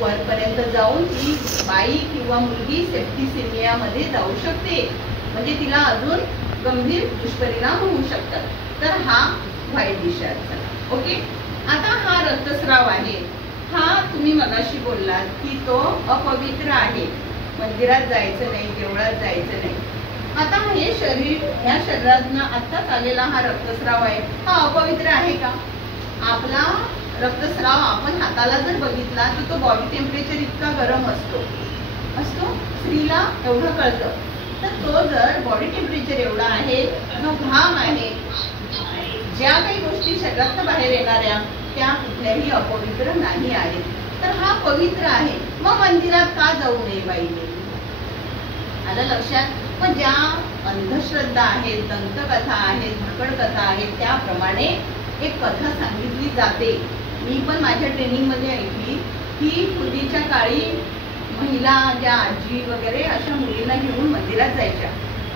वरपर्यंत जाऊन ती बाई किंवा मुलगी सेप्टिसेमियामध्ये जाऊ शकते, म्हणजे तिला अजून गंभीर दुष्परिणाम होऊ शकतात. तर हा व्हाईट डिस्चार्ज. ओके. आता हा रक्तस्राव आहे, हा तुम्ही मगाशी बोललात की तो अपवित्र आहे, मंदिरात जायचं नाही, देवळात जायचं नाही. आता हे शरीर, ह्या शरीरातनं आत्ताच आलेला हा रक्तस्राव आहे, हा अपवित्र आहे का? आपला रक्तस्राव आपण हाताला जर बघितला तर तो बॉडी टेम्परेचर इतका गरम असतो, स्त्रीला एवढं कळतं. तर तो जर बॉडी टेम्परेचर एवढा आहे, जो घाम आहे, ज्या काही गोष्टी शरीरात बाहेर येणाऱ्या त्या कुठल्याही अपवित्र नाही आहेत. तर हा पवित्र आहे, मग मंदिरात का जाऊ नये बाईने? आलं लक्षात? पण ज्या अंधश्रद्धा आहेत, दंतकथा आहेत, भाकडकथा आहेत, त्याप्रमाणे एक कथा सांगितली जाते. मी पण माझ्या ट्रेनिंगमध्ये ऐकली की पूर्वीच्या काळी महिला, ज्या आजी वगैरे अशा मुलींना घेऊन मंदिरात जायच्या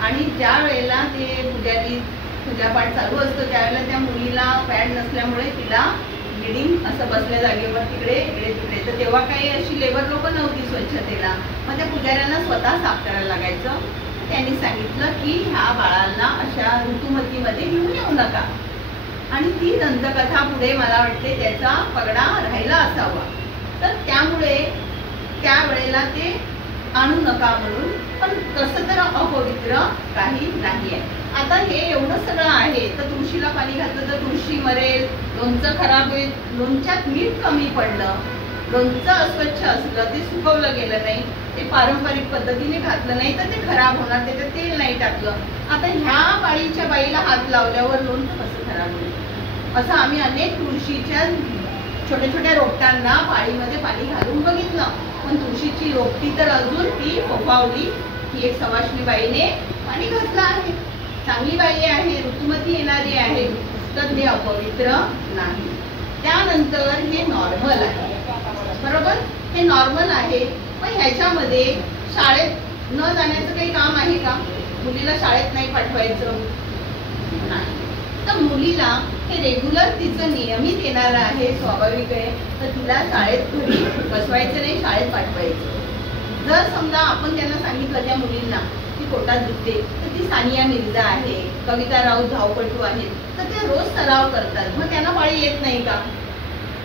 आणि ज्या वेळेला ते पुजारी पूजापाठ चालू असतो त्यावेळेला त्या मुलीला पॅड नसल्यामुळे तिला ब्लिडिंग असं बसल्या जागेवर तिकडे इकडे तिकडे. तर तेव्हा काही अशी लेबर लोक नव्हती स्वच्छतेला, मग त्या पुजाऱ्यांना स्वतः साफ करायला लागायचं. त्यांनी सांगितलं की ह्या बाळांना अशा ऋतुमतीमध्ये घेऊन येऊ नका. आणि ती दंतकथा पुढे मला वाटते त्याचा पगडा राहिला असावा. तर त्यामुळे त्यावेळेला ते आणू नका म्हणून. पण तसं तर अपवित्र काही नाही आहे. आता हे एवढं सगळं आहे तर तुळशीला पाणी घातलं तर तुळशी मरेल, लोणचं खराब होईल, लोणच्यात मीठ कमी पडलं, लोणचं अस्वच्छ असलं, ते सुकवलं गेलं नाही, ते पारंपरिक पद्धतीने घातलं नाही तर ते खराब होणार, त्याच्यात तेल नाही टाकलं. आता ह्या पाळीच्या बाईला हात लावल्यावर लोणचं कसं खराब होईल? असं आम्ही अनेक तुळशीच्या छोट्या छोट्या रोपट्यांना पाळीमध्ये पाणी घालून बघितलं, पण तुळशीची रोपटी तर अजून ती फोफावली. ही एक सवाष्णी बाईने पाणी घातलं आहे, चांगली बाई आहे, ऋतुमती येणारी आहे, तर ते अपवित्र नाही. त्यानंतर हे नॉर्मल आहे, बरोबर? हे नॉर्मल आहे. पण ह्याच्यामध्ये शाळेत न जाण्याचं काही काम आहे का? मुलीला शाळेत नाही पाठवायचं नाही, तर मुलीला हे रेग्युलर तिचं नियमित येणार आहे, स्वाभाविक आहे, तर तिला शाळेत घरी बसवायचं नाही, शाळेत पाठवायचं. जर समजा आपण त्यांना सांगितलं त्या मुलींना की पोटात दुखते, तर ती सानिया मिर्झा आहे, कविता राऊत धावपटू आहेत, तर त्या रोज सराव करतात, मग त्यांना पाळी येत नाही का?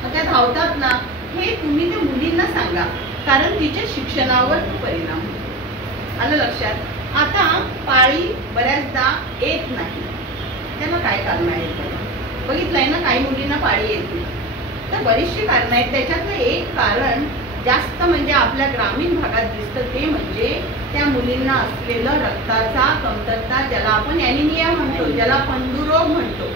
मग त्या धावतात ना. हे तुम्ही त्या मुलींना सांगा, कारण तिच्या शिक्षणावर तो परिणाम होतो. आलं लक्षात? आता पाळी बऱ्याचदा येत नाही, त्याला काय कारण आहे? बघितलंय ना, काही मुलींना पाळी येते तर बरीचशी कारणं आहेत. त्याच्यातलं एक कारण जास्त म्हणजे आपल्या ग्रामीण भागात दिसतं ते म्हणजे त्या मुलींना असलेलं रक्ताचा कमतरता, ज्याला आपण ॲनिमिया म्हणतो, ज्याला पंडुरोग म्हणतो.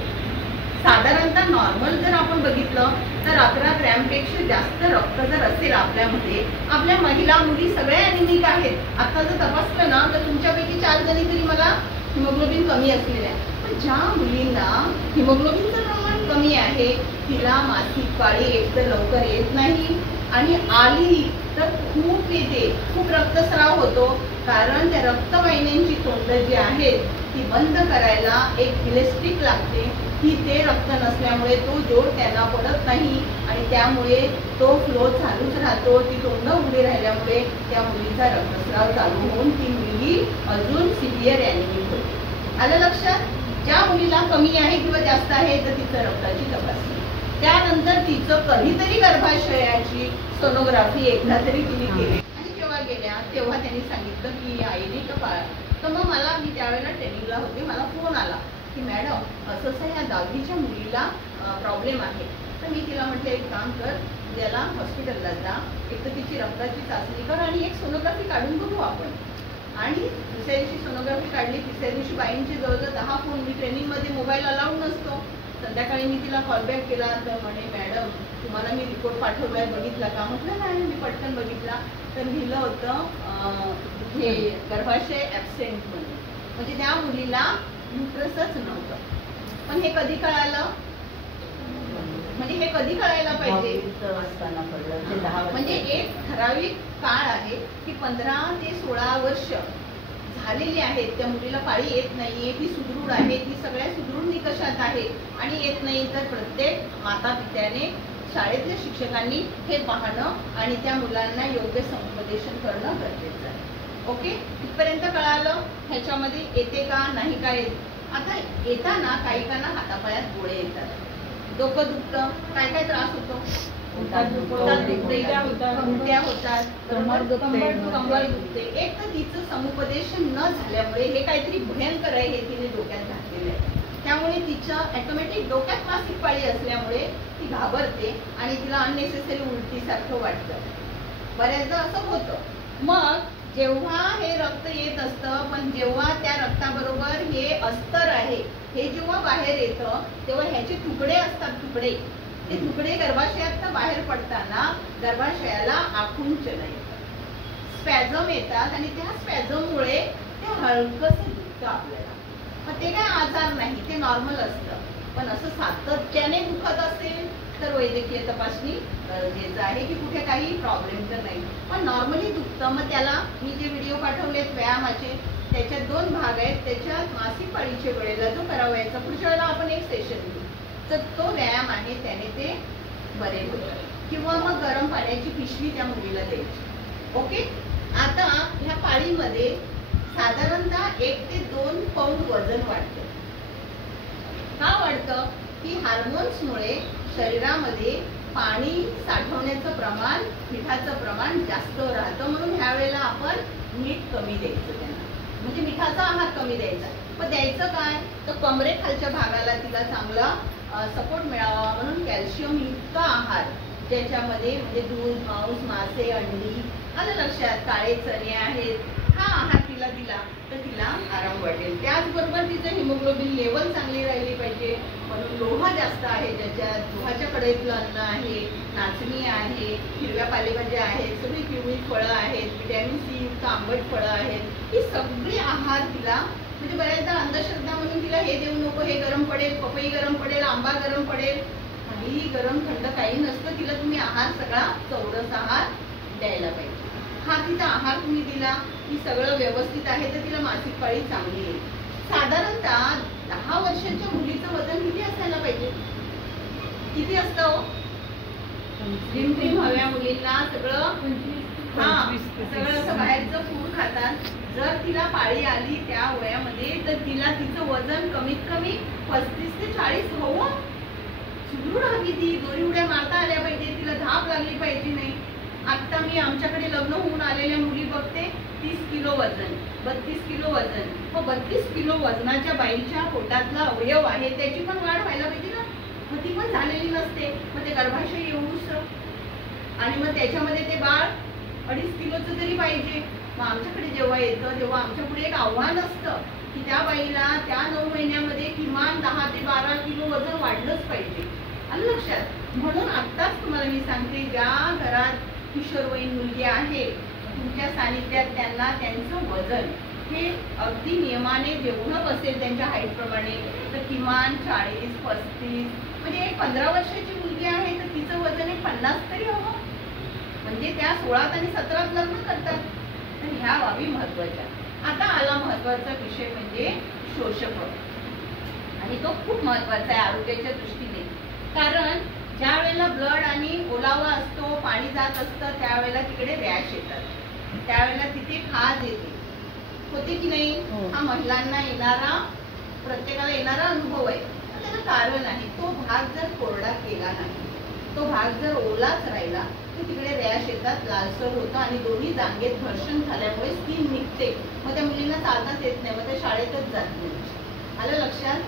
साधारणतः नॉर्मल जर आपण बघितलं तर 11 ग्रॅमपेक्षा जास्त रक्त जर असेल आपल्यामध्ये, आपल्या महिला मुली सगळ्या ॲनिमिक आहेत. आता जर तपासलं ना तर तुमच्यापैकी 4 जणी तरी मला हिमोग्लोबिन कमी असलेलं आहे. पण ज्या मुलींना हिमोग्लोबिनचं प्रमाण कमी आहे तिला मासिक पाळी एकतर लवकर येत नाही आणि आली तर खूप येते, खूप रक्तस्राव होतो. कारण त्या रक्तवाहिन्यांची तोंड जी आहेत ती बंद करायला एक इलेस्टिक लागते, की ते रक्त नसल्यामुळे तो जोड त्यांना पडत नाही आणि त्यामुळे तो फ्लो चालूच राहतो. ती तोंड उघडी राहिल्यामुळे त्या मुलीचा रक्तस्राव चालू होऊन ती मुलगी अजून सिव्हिअर ॲनिमिक होते. आलं लक्षात? ज्या मुलीला कमी आहे किंवा जास्त आहे तर तिचं रक्ताची तपासणी, त्यानंतर तिचं कधीतरी गर्भाशयाची सोनोग्राफी एकदा तरी तिने केली. आणि जेव्हा गेल्या तेव्हा त्यांनी सांगितलं की आईने कपाळ. तर मग मला, मी त्यावेळेला ट्रेनिंगला होते, मला फोन आला की मॅडम असं असं ह्या 10वीच्या मुलीला प्रॉब्लेम आहे. तर मी तिला म्हटलं एक काम कर, उद्याला हॉस्पिटलला जा, एक तर तिची रक्ताची चाचणी कर आणि एक सोनोग्राफी काढून बघू आपण. आणि दुसऱ्या दिवशी सोनोग्राफी काढली. तिसऱ्या दिवशी बाईंचे जवळजवळ 10 फोन. मी ट्रेनिंगमध्ये मोबाईल अलाउड नसतो. संध्याकाळी मी तिला कॉलबॅक केला तर म्हणे मॅडम तुम्हाला मी रिपोर्ट पाठवलाय, बघितला का? म्हटलं नाही. मी पटकन बघितला तर लिहिलं होतं हे गर्भाशय ॲब्सेंट म्हणून, म्हणजे त्या मुलीला युट्रसच नव्हतं. पण हे कधी कळालं? म्हणजे हे कधी कळायला पाहिजे? म्हणजे एक ठराविक काळ आहे की 15 ते 16 वर्ष झालेली आहेत, त्या मुलीला पाळी येत नाहीये, ती सुदृढ आहे, ती सगळ्या सुदृढ निकषात आहे आणि येत नाही तर प्रत्येक माता पित्याने, शाळेतल्या शिक्षकांनी हे पाहणं आणि त्या मुलांना योग्य समुपदेशन करणं गरजेचं आहे. ओके, इथपर्यंत कळालं? ह्याच्यामध्ये येते का नाही का येत? आता येताना काही काहींना हातापायात गोळे येतात, डोकं दुखतं, काय काय त्रास होतो? उलट्या होतात, कंबर दुखते. एक तर तिचं समुपदेशन न झाल्यामुळे हे काहीतरी भयंकर आहे हे तिने डोक्यात घातलेलं आहे. त्यामुळे तिच्या ऑटोमॅटिक डोक्यात मासिक पाळी असल्यामुळे ती घाबरते आणि तिला अननेसेसरी उलटीसारखं वाटतं. बऱ्याचदा असं होतं. मग जेव्हा हे रक्त येत असतं, पण जेव्हा त्या रक्ताबरोबर हे अस्तर आहे हे जेव्हा बाहेर येतं तेव्हा ह्याचे तुकडे असतात, तुकडे. ते तुकडे गर्भाशयात बाहेर पडताना गर्भाशयाला आकुंचन येतं, स्पॅझम येतात आणि त्या स्पॅझममुळे ते हलकंसं दुखतं आपल्याला. मग ते काय आजार नाही, ते नॉर्मल असतं. पण असं सातत्याने दुखत असेल तर वैद्यकीय तपासणी गरजेचं आहे की कुठे काही प्रॉब्लेम तर नाही. पण नॉर्मली दुखतं, मग त्याला मी जे व्हिडिओ पाठवलेत व्यायामाचे त्याच्यात 2 भाग आहेत. त्याच्यात मासिक पाळीच्या वेळेला जो करावायचा, पुढच्या वेळेला आपण एक सेशन घेऊ, तर तो व्यायाम आहे त्याने ते बरे होतात. किंवा मग गरम पाण्याची पिशवी त्या मुलीला द्यायची. ओके, आता ह्या पाळीमध्ये साधारणतः 1 ते 2 पाऊंड वजन वाढतं. का वाढतं? की हार्मोन्समुळे शरीरामध्ये पाणी साठवण्याचं प्रमाण, मिठाचं प्रमाण जास्त राहतं. म्हणून ह्या वेळेला आपण मीठ कमी द्यायचं त्यांना, म्हणजे मिठाचा आहार कमी द्यायचा. मग द्यायचं काय? तर कमरेखालच्या भागाला तिला चांगला सपोर्ट मिळावा म्हणून कॅल्शियम युक्त आहार, ज्याच्यामध्ये म्हणजे दूध, मांस, मासे, अंडी, आलं लक्षात, काळे चणे आहेत, हा आहार तिला दिला तर तिला आराम वाटेल. त्याचबरोबर तिचं हिमोग्लोबिन लेवल चांगली राहिली पाहिजे. म्हणून लोहा जास्त आहे ज्याच्यात, लोहाच्या कढईतलं अन्न आहे, नाचणी आहे, हिरव्या पालेभाज्या आहेत, सगळी पिवळी फळं आहेत, व्हिटॅमिन सी युक्त आंबट फळं आहेत, ही सगळी आहार तिला. म्हणजे बऱ्याचदा अंधश्रद्धा म्हणून तिला हे देऊ नको, हे गरम पडेल, पपई गरम पडेल, आंबा गरम पडेल, काही गरम थंड काही नसतं. तिला तुम्ही आहार सगळा चौरस आहार द्यायला पाहिजे. हा तिचा आहार तुम्ही दिला की सगळं व्यवस्थित आहे तर तिला मासिक पाळी चांगली येईल. साधारणतः 10 वर्षाच्या मुलीचं वजन किती असायला पाहिजे? किती असतं? रिमरिम हव्या मुलींना सगळं, हा सगळं असं बाहेरचं फूड खातात. जर तिला पाळी आली त्या वयामध्ये तर तिला तिचं वजन कमीत कमी 35 ते 40 हवं. सुदृढ हवी ती, दोरी उड्या मारता आल्या पाहिजे, तिला धाप लागली पाहिजे नाही. आता मी आमच्याकडे लग्न होऊन आलेल्या मुली बघते, 30 किलो वजन, 32 किलो वजन. मग 32 किलो वजनाच्या बाईच्या पोटातला अवयव आहे त्याची पण वाढ व्हायला पाहिजे ना. मग ती पण झालेली नसते, मग ते गर्भाशय येऊस आणि मग त्याच्यामध्ये ते बाळ 2.5 किलोचं तरी पाहिजे. मग आमच्याकडे जेव्हा येतं तेव्हा आमच्या पुढे एक आव्हान असतं की त्या बाईला त्या 9 महिन्यामध्ये किमान 10 ते 12 किलो वजन वाढलंच पाहिजे. आलं लक्षात? म्हणून आत्ताच तुम्हाला मी सांगते, ज्या घरात किशोरवयीन मुलगी आहे तुमच्या सानिध्यात त्यांना त्यांचं वजन हे अगदी नियमाने जेवढं बसेल त्यांच्या हाईट प्रमाणे, तर किमान 40-35 म्हणजे एक 15 वर्षाची मुलगी आहे तर तिचं वजन एक 50 तरी हवं. म्हणजे त्या 16 आणि 17 लग्न करतात. तर ह्या बाबी महत्वाच्या. आता आला महत्वाचा विषय म्हणजे शोषक, आणि तो खूप महत्वाचा आहे आरोग्याच्या दृष्टीने. कारण ज्या वेळेला ब्लड आणि ओलावा असतो, पाणी जात असतं, त्यावेळेला तिकडे रॅश येतात, त्यावेळेला तिथे खाज येते, होते की नाही? हा महिलांना येणारा, प्रत्येकाला येणारा अनुभव आहे. त्याला कारण आहे, तो भाग जर कोरडा केला नाही, तो भाग जर ओलाच राहिला तर तिकडे रॅश येतात, लालसर होतं आणि दोन्ही जांघेत घर्षण झाल्यामुळे स्किन निघते. मग त्या मुलींना चालताच येत नाही, मग त्या शाळेतच जात नाही. आलं लक्षात?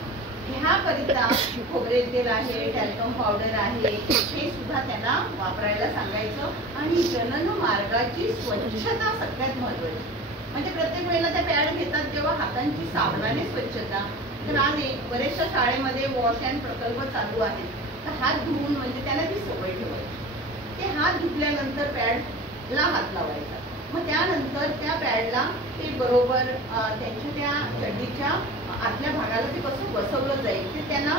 ह्याकरिता खोबरेल तेल आहे, टॅल्कम पावडर आहे, हे सुद्धा त्यांना वापरायला सांगायचं. आणि जनन मार्गाची स्वच्छता सगळ्यात महत्वाची. म्हणजे प्रत्येक वेळेला त्या पॅड घेतात जेव्हा हातांची साबणाने स्वच्छता. तर आज बरेचशा शाळेमध्ये वॉश अँड प्रकल्प चालू आहेत, तर हात धुवून म्हणजे त्यांना ती सवय ठेवायची. ते हात धुतल्यानंतर पॅडला हात लावायचा. मग त्यानंतर त्या पॅडला ते बरोबर त्यांच्या त्या चड्डीच्या आतल्या भागाला ते कसं बसवलं जाईल, ते त्यांना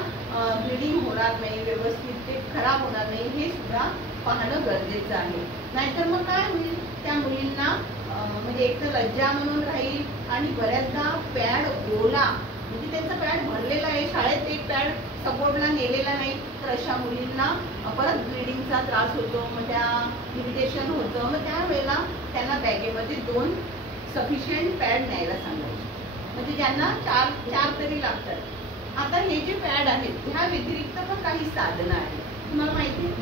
ब्लिडिंग होणार नाही, व्यवस्थित ते खराब होणार नाही, हे सुद्धा पाहणं गरजेचं आहे. नाहीतर मग काय होईल, त्या मुलींना म्हणजे एक तर लज्जा म्हणून राहील, आणि बऱ्याचदा पॅड ओला म्हणजे त्यांचा पॅड भरलेला आहे, शाळेत एक पॅड सपोर्टला नेलेला नाही, तर अशा मुलींना परत ब्लिडिंगचा त्रास होतो, मग त्या इरिटेशन होतं. मग त्यावेळेला त्यांना बॅगेमध्ये 2 सफिशियंट पॅड न्यायला सांगायचे, म्हणजे ज्यांना 4 तरी लागतात. आता हे जे पॅड आहेत ह्या व्यतिरिक्त पण काही साधनं आहेत, तुम्हाला माहिती आहे?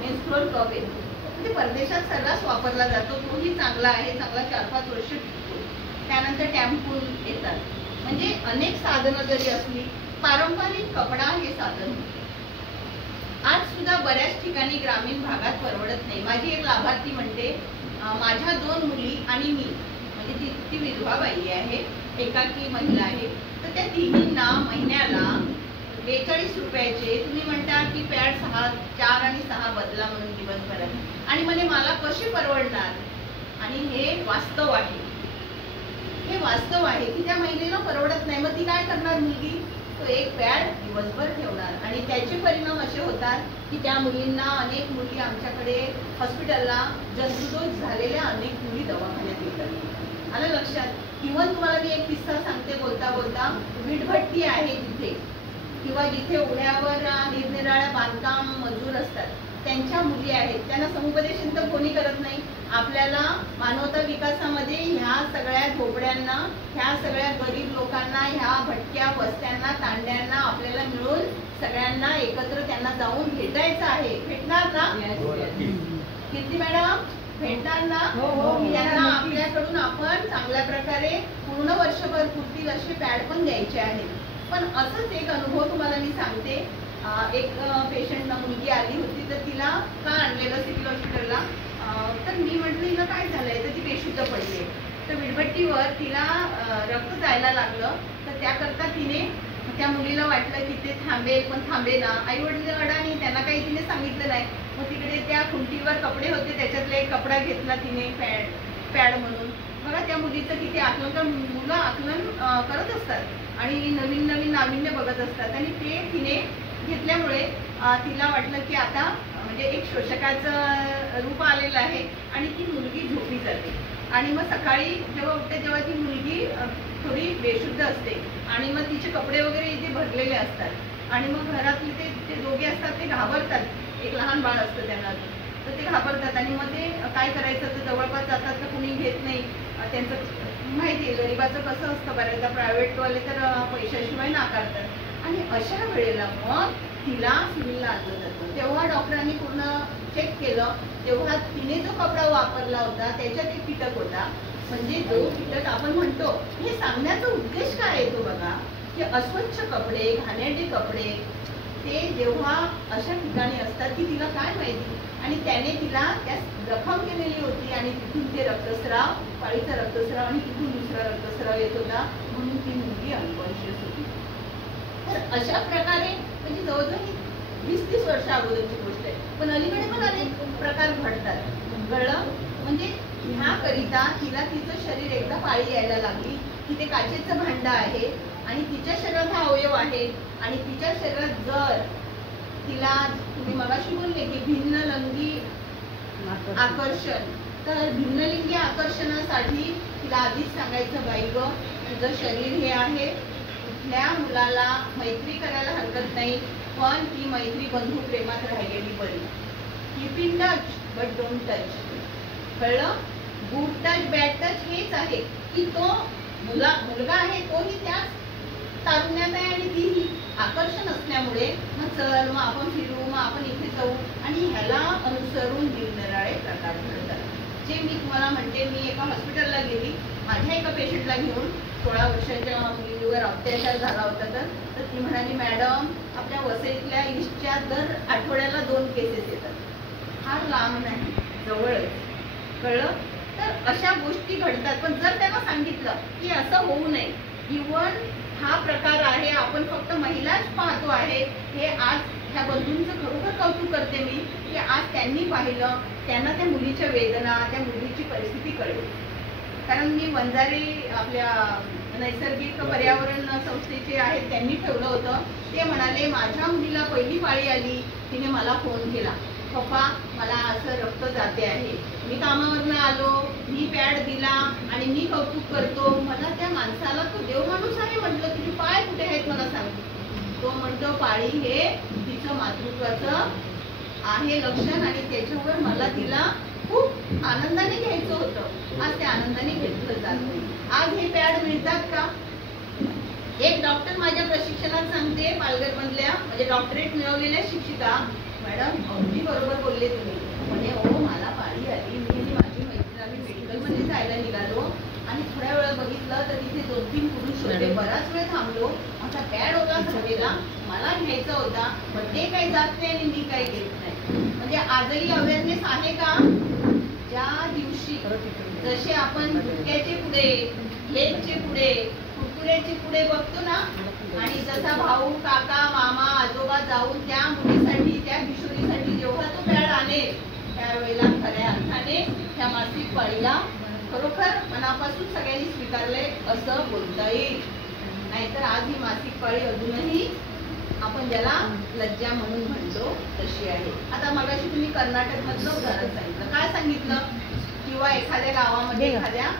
मेन्स्ट्रुअल कप आहे, म्हणजे परदेशात सर्रास वापरला जातो, तोही चांगला आहे, चांगला 4-5 वर्ष टिकतो. त्यानंतर टॅम्पूल येतात. म्हणजे अनेक साधनं जरी असली, पारंपरिक कपडा हे साधन आज सुद्धा बऱ्याच ठिकाणी ग्रामीण भागात परवडत नाही. माझी एक लाभार्थी म्हणते, माझ्या 2 मुली आणि मी, म्हणजे ती विधवा बाई आहे, एकाकी महिला आहे, तर त्या तिघींना महिन्याला 42 रुपयाचे तुम्ही म्हणता की पॅड 4 आणि 6 बदला म्हणून दिवसभरात, आणि म्हणे मला कसे परवडणार. आणि हे वास्तव आहे, हे वास्तव आहे की त्या महिलेला परवडत नाही. मग ती काय करणार मुलगी, तो एक पॅड दिवसभर ठेवणार, आणि त्याचे परिणाम असे होतात की त्या मुलींना, अनेक मुली आमच्याकडे हॉस्पिटलला जन्मदोष झालेल्या अनेक मुली दवाखान्यात येतात. आलं लक्षात? इव्हन तुम्हाला मी एक किस्सा सांगते बोलता बोलता. वीटभट्टी आहे जिथे, किंवा जिथे उघड्यावर निरनिराळ्या बांधकाम मजूर असतात, त्यांच्या मुली आहेत, त्यांना समुपदेशन तर कोणी करत नाही. आपल्याला मानवता विकासामध्ये ह्या सगळ्या झोपड्यांना, ह्या सगळ्या गरीब लोकांना, ह्या भटक्या वस्त्यांना, तांड्यांना आपल्याला मिळून सगळ्यांना एकत्र त्यांना जाऊन भेटायचं आहे. भेटणार ना कीर्ती मॅडम? भेटणार ना? त्यांना आपल्याकडून आपण चांगल्या प्रकारे पूर्ण वर्षभर पुरतील असे पॅड पण द्यायचे आहेत. पण असंच एक अनुभव तुम्हाला मी सांगते. एक पेशंटला मुलगी आली होती, तर तिला का आणलेलं सिव्हिल हॉस्पिटलला, तर मी म्हटलं हिला काय झालंय, तर ती बेशुद्ध पडली. तर वीटभट्टीवर तिला रक्त जायला लागलं, तर त्याकरता तिने, त्या मुलीला वाटलं की ते थांबेल, पण थांबे ना. आई वडील अडाणी, त्यांना काही तिने सांगितलं नाही. मग तिकडे त्या खुंटीवर कपडे होते, त्याच्यातला एक कपडा घेतला तिने पॅड म्हणून. बघा त्या मुलीचं किती आकलन, तर मुलं आकलन करत असतात आणि नवीन नवीन नाविन्य बघत असतात, आणि ते तिने घेतल्यामुळे तिला वाटलं की आता म्हणजे एक शोषकाचं रूप आलेलं आहे, आणि ती मुलगी झोपी जाते. आणि मग सकाळी जेव्हा उठते तेव्हा ती मुलगी थोडी बेशुद्ध असते, आणि मग तिचे कपडे वगैरे इथे भरलेले असतात, आणि मग घरातले ते दोघे असतात ते घाबरतात. एक लहान बाळ असतं त्यांना, तर ते घाबरतात, आणि मग ते काय करायचं, तर जवळपास जातात तर कुणी घेत नाही. त्यांचं माहिती आहे गरिबाचं कसं असतं, बऱ्याचदा प्रायव्हेटवाले तर पैशाशिवाय नाकारतात. आणि अशा वेळेला मग तिला सिव्हिलला आणलं जातं. तेव्हा डॉक्टरांनी पूर्ण चेक केलं, तेव्हा तिने जो कपडा वापरला होता त्याच्यात एक कीटक होता. म्हणजे जो कीटक आपण म्हणतो, हे सांगण्याचा उद्देश काय येतो बघा, की अस्वच्छ कपडे, घाणेरडे कपडे ते जेव्हा अशा ठिकाणी असतात की तिला काय माहिती, आणि त्याने तिला त्या जखम केलेली होती आणि तिथून ते रक्तस्राव, पाळीचा रक्तस्राव आणि तिथून दुसरा रक्तस्राव येत होता, म्हणून ती मुलगी अनकॉन्शियस होती. तर अशा प्रकारे म्हणजे जवळजवळ 20-30 वर्ष अगोदरची गोष्ट आहे, पण अलीकडे पण अनेक प्रकार घडतात. कळलं? म्हणजे ह्याकरिता तिला तिचं शरीर एकदा पाळी यायला लागली की ते काचेचं भांडं आहे आणि तिच्या शरीरात हा अवयव आहे, आणि तिच्या शरीरात जर तिला तुम्ही मगाशी बोलले की भिन्नलिंगी आकर्षण, तर भिन्नलिंगी आकर्षणासाठी तिला आधीच सांगायचं, बाई ग तुझं शरीर हे आहे, कुठल्या मुलाला मैत्री करायला हरकत नाही, पण ती मैत्री बंधू प्रेमात राहिलेली बरी. Keep in touch but don't touch. कळलं? गुड टच बॅड टच हेच आहे की तो मुलगा आहे तोही त्याच तारुण्यात आहे आणि तीही आकर्षण असल्यामुळे मग चल, मग आपण फिरू, मग आपण इथे जाऊ, आणि ह्याला अनुसरून निरनिराळे प्रकार घडतात. जे मी तुम्हाला म्हणते, मी एका हॉस्पिटलला गेली, माझ्या एका पेशंटला घेऊन 16 वर्षाच्या मुलीवर अत्याचार झाला होता. तर ती म्हणाली, मॅडम आपल्या वसईतल्या ईस्टच्या दर आठवड्याला 2 केसेस येतात, फार लांब नाही, जवळच. कळलं? तर अशा गोष्टी घडतात. पण जर त्यांना सांगितलं की असं होऊ नये, इव्हन हा प्रकार आहे, आपण फक्त महिलाच पाहतो आहे, हे आज ह्या बंधूंचं खरोखर कौतुक करते मी की आज त्यांनी पाहिलं, त्यांना त्या मुलीच्या वेदना, त्या मुलीची परिस्थिती कळली. कारण मी वंजारी आपल्या नैसर्गिक पर्यावरण संस्थेचे आहेत, त्यांनी ठेवलं होतं. ते म्हणाले, माझ्या मुलीला पहिली पाळी आली, तिने मला फोन केला, पप्पा मला असं रक्त जाते आहे, मी कामावरनं आलो, मी पॅड दिला आणि मी कौतुक करतो, मला त्या माणसाला तो देव माणूस आहे म्हटलं, तुझे पाय कुठे आहेत मला सांग. तो म्हणतो, पाळी हे तिचं मातृत्वाचं आहे लक्षण आणि त्याच्यावर मला तिला खूप आनंदाने घ्यायचं होतं, आज त्या आनंदाने घेतलं जात नाही. आज हे पॅड मिळतात का? एक डॉक्टर माझ्या प्रशिक्षणात सांगते, पालघर मधल्या म्हणजे डॉक्टरेट मिळवलेल्या शिक्षिका, मॅडम अगदी बरोबर बोलले तुम्ही, म्हणे हो मला पाळी आली, मी माझी मैत्रीण आम्ही मेडिकलमध्ये जायला निघालो आणि थोड्या वेळ बघितलं तर तिथे 2-3 पुरुष होते, बराच वेळ थांबलो, माझा पॅड होता झालेला, मला घ्यायचा होता, पण ते काही जात नाही आणि मी काही घेत नाही. म्हणजे आजही अवेअरनेस आहे का? ज्या दिवशी जसे आपण गुटख्याचे पुढे, लेपचे पुढे, कुरकुऱ्याचे पुढे बघतो ना, आणि जसा भाऊ, काका, मामा, आजोबा जाऊन त्या मुलीसाठी, त्या किशोरीसाठी जेव्हा तो पॅड आणेल, त्यावेळेला खऱ्या अर्थाने त्या मासिक पाळीला खरोखर मनापासून सगळ्यांनी स्वीकारले असं बोलता येईल. नाहीतर आज ही मासिक पाळी अजूनही आपण ज्याला लज्जा म्हणून म्हणतो तशी आहे. आता मगाशी तुम्ही कर्नाटक मधलं उदाहरण सांगितलं, काय सांगितलं, किंवा एखाद्या गावामध्ये एखाद्या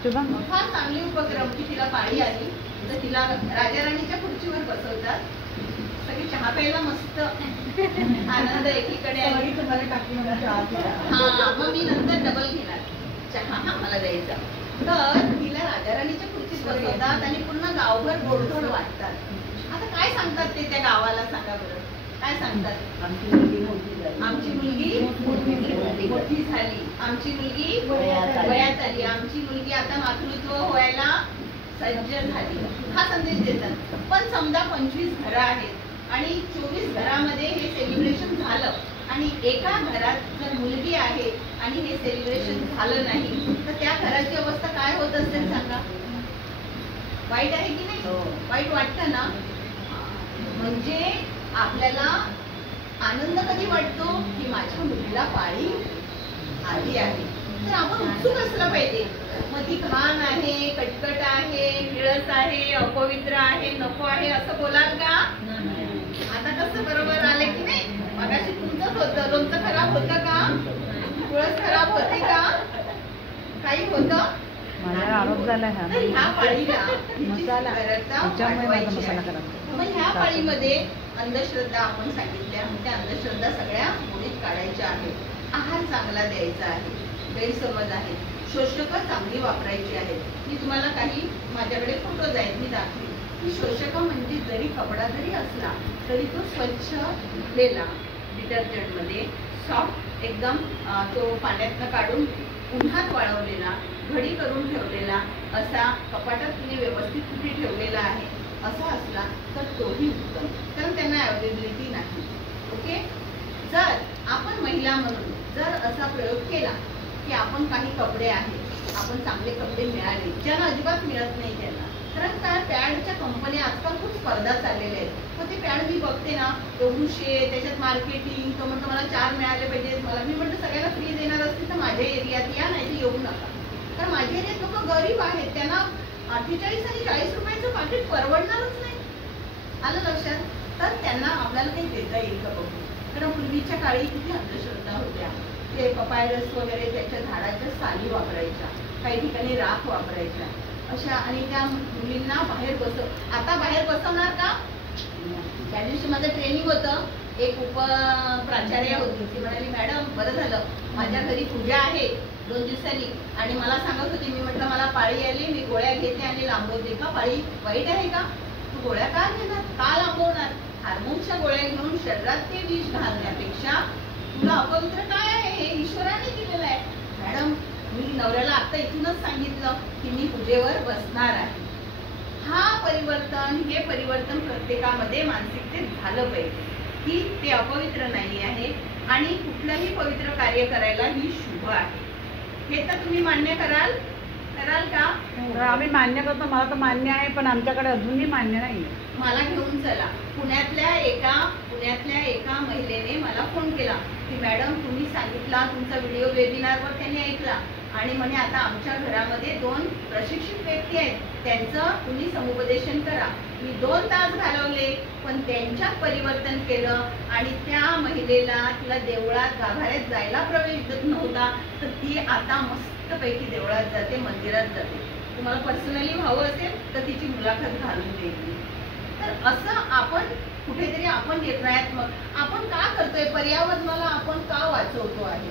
फार चांगली उपक्रम की तिला पाळी आली तर तिला राजा राणीच्या खुर्चीवर बसवतात, सगळी चहा प्यायला मस्त आनंद एकीकडे आहे. हा, मग मी नंतर डबल घेणार चहा, हा मला द्यायचा. तर तिला राजा राणीच्या खुर्चीत बसवतात आणि पूर्ण गावभर गोडधोड वाटतात. आता काय सांगतात ते त्या गावाला, सांगा बरं काय सांगतात? आमची मुलगी मोठी झाली, आमची मुलगी वयात आली, आमची मुलगी आता मातृत्व व्हायला सज्ज झाली, हा संदेश देतात. पण समजा 25 घरं आहेत आणि 24 घरामध्ये हे सेलिब्रेशन झालं आणि एका घरात जर मुलगी आहे आणि हे सेलिब्रेशन झालं नाही तर त्या घराची अवस्था काय होत असेल सांगा? वाईट आहे की नाही? वाईट वाटतं ना. म्हणजे आपल्याला आनंद कधी वाटतो की माझ्या मुलीला पाळी आली आहे, तर आपण उत्सुक असलं पाहिजे. मग ती घाण आहे, कटकट आहे, निळस आहे, अपवित्र आहे, नको आहे असं बोलाल का? आता कसं बरोबर आले की नाही? मगाशी तुमचंच होतं, लोणचं खराब होतं का? तुळस खराब होते का? काही होतं? आरोप झाला तर ह्या पाळीला मग ह्या पाळीमध्ये अंधश्रद्धा आपण सांगितल्या, त्या अंधश्रद्धा सगळ्या मुळीत काढायच्या आहेत. आहार चांगला द्यायचा आहे, गैरसमज आहेत, शोषकं चांगली वापरायची आहेत. मी तुम्हाला काही माझ्याकडे फोटोज आहेत, मी दाखवेन की शोषक म्हणजे जरी कपडा जरी असला तरी तो स्वच्छ धुतलेला डिटर्जंटमध्ये सॉफ्ट एकदम तो पाण्यातनं काढून उन्हात वाळवलेला, घडी करून ठेवलेला, असा कपाटात तुम्ही व्यवस्थित कुठे ठेवलेला आहे असा असला जर आपण महिला म्हणून जर असा प्रयोग केला की आपण काही कपडे आहेत, आपण चांगले कपडे मिळाले ज्यांना अजिबात मिळत नाही त्यांना, कारण काय पॅडच्या कंपन्या आजकाल खूप स्पर्धा चाललेल्या आहेत. मग ते पॅड मी बघते ना एवढूशे, त्याच्यात मार्केटिंग, तो म्हणतो मला 4 मिळाले पाहिजे. मला मी म्हटलं सगळ्यांना फ्री देणार असतील तर माझ्या एरियात या, नाही तर येऊ नका. कारण माझ्या एरियात लोक गरीब आहेत, त्यांना 48 आणि 40 रुपयाचं पाकिट परवडणारच नाही. आलं लक्षात? तर त्यांना आपल्याला काही देता येईल का बघू. कारण पूर्वीच्या काळी किती अंधश्रद्धा होत्या. ते पपायरस वगैरे त्याच्या झाडाच्या साली वापरायच्या, काही ठिकाणी राख वापरायच्या अशा. आणि त्या मुलींना बाहेर आता बाहेर बसवणार का? त्या दिवशी माझं ट्रेनिंग होतं, एक प्राचार्य होती, ती म्हणाली मॅडम बरं झालं माझ्या घरी पूजा आहे 2 दिवसांनी आणि मला सांगत होती. मी म्हटलं मला पाळी आली, मी गोळ्या घेते आणि लांबवते. का पाळी वाईट आहे का? तू गोळ्या का घेणार, का लांबवणार? हार्मोनच्या गोळ्या घेऊन शरीरात ते विष घालण्यापेक्षा तुला अपवित्र काय आहे हे ईश्वराने दिलेलं आहे. मॅडम मी नवऱ्याला आता इथूनच सांगितलं की मी पूजेवर बसणार आहे. हे परिवर्तन प्रत्येकामध्ये मानसिकतेत झालं पाहिजे की ते अपवित्र नाही आहे आणि कुठलंही पवित्र कार्य करायला ही शुभ आहे. हे तर तुम्ही मान्य कराल का? आम्ही मान्य करतो, मला तर मान्य आहे, पण आमच्याकडे अजूनही मान्य नाही. मला घेऊन चला. पुण्यातल्या एका महिलेने मला फोन केला की मॅडम तुम्ही सांगितला, तुमचा व्हिडिओ वेबिनारवर त्यांनी ऐकला आणि म्हणे आता आमच्या घरामध्ये 2 प्रशिक्षित व्यक्ती आहेत, त्यांचं तुम्ही समुपदेशन करा. मी 2 तास घालवले पण त्यांच्यात परिवर्तन केलं आणि त्या महिलेला तिला देवळात गाभाऱ्यात जायला प्रवेश देत नव्हता, तर ती आता मस्तपैकी देवळात जाते, मंदिरात जाते. तुम्हाला पर्सनली हवं असेल तर तिची मुलाखत घालून देईल. तर असं आपण कुठेतरी आपण निर्णयात्मक आपण का करतोय, पर्यावरणाला आपण का वाचवतो आहे.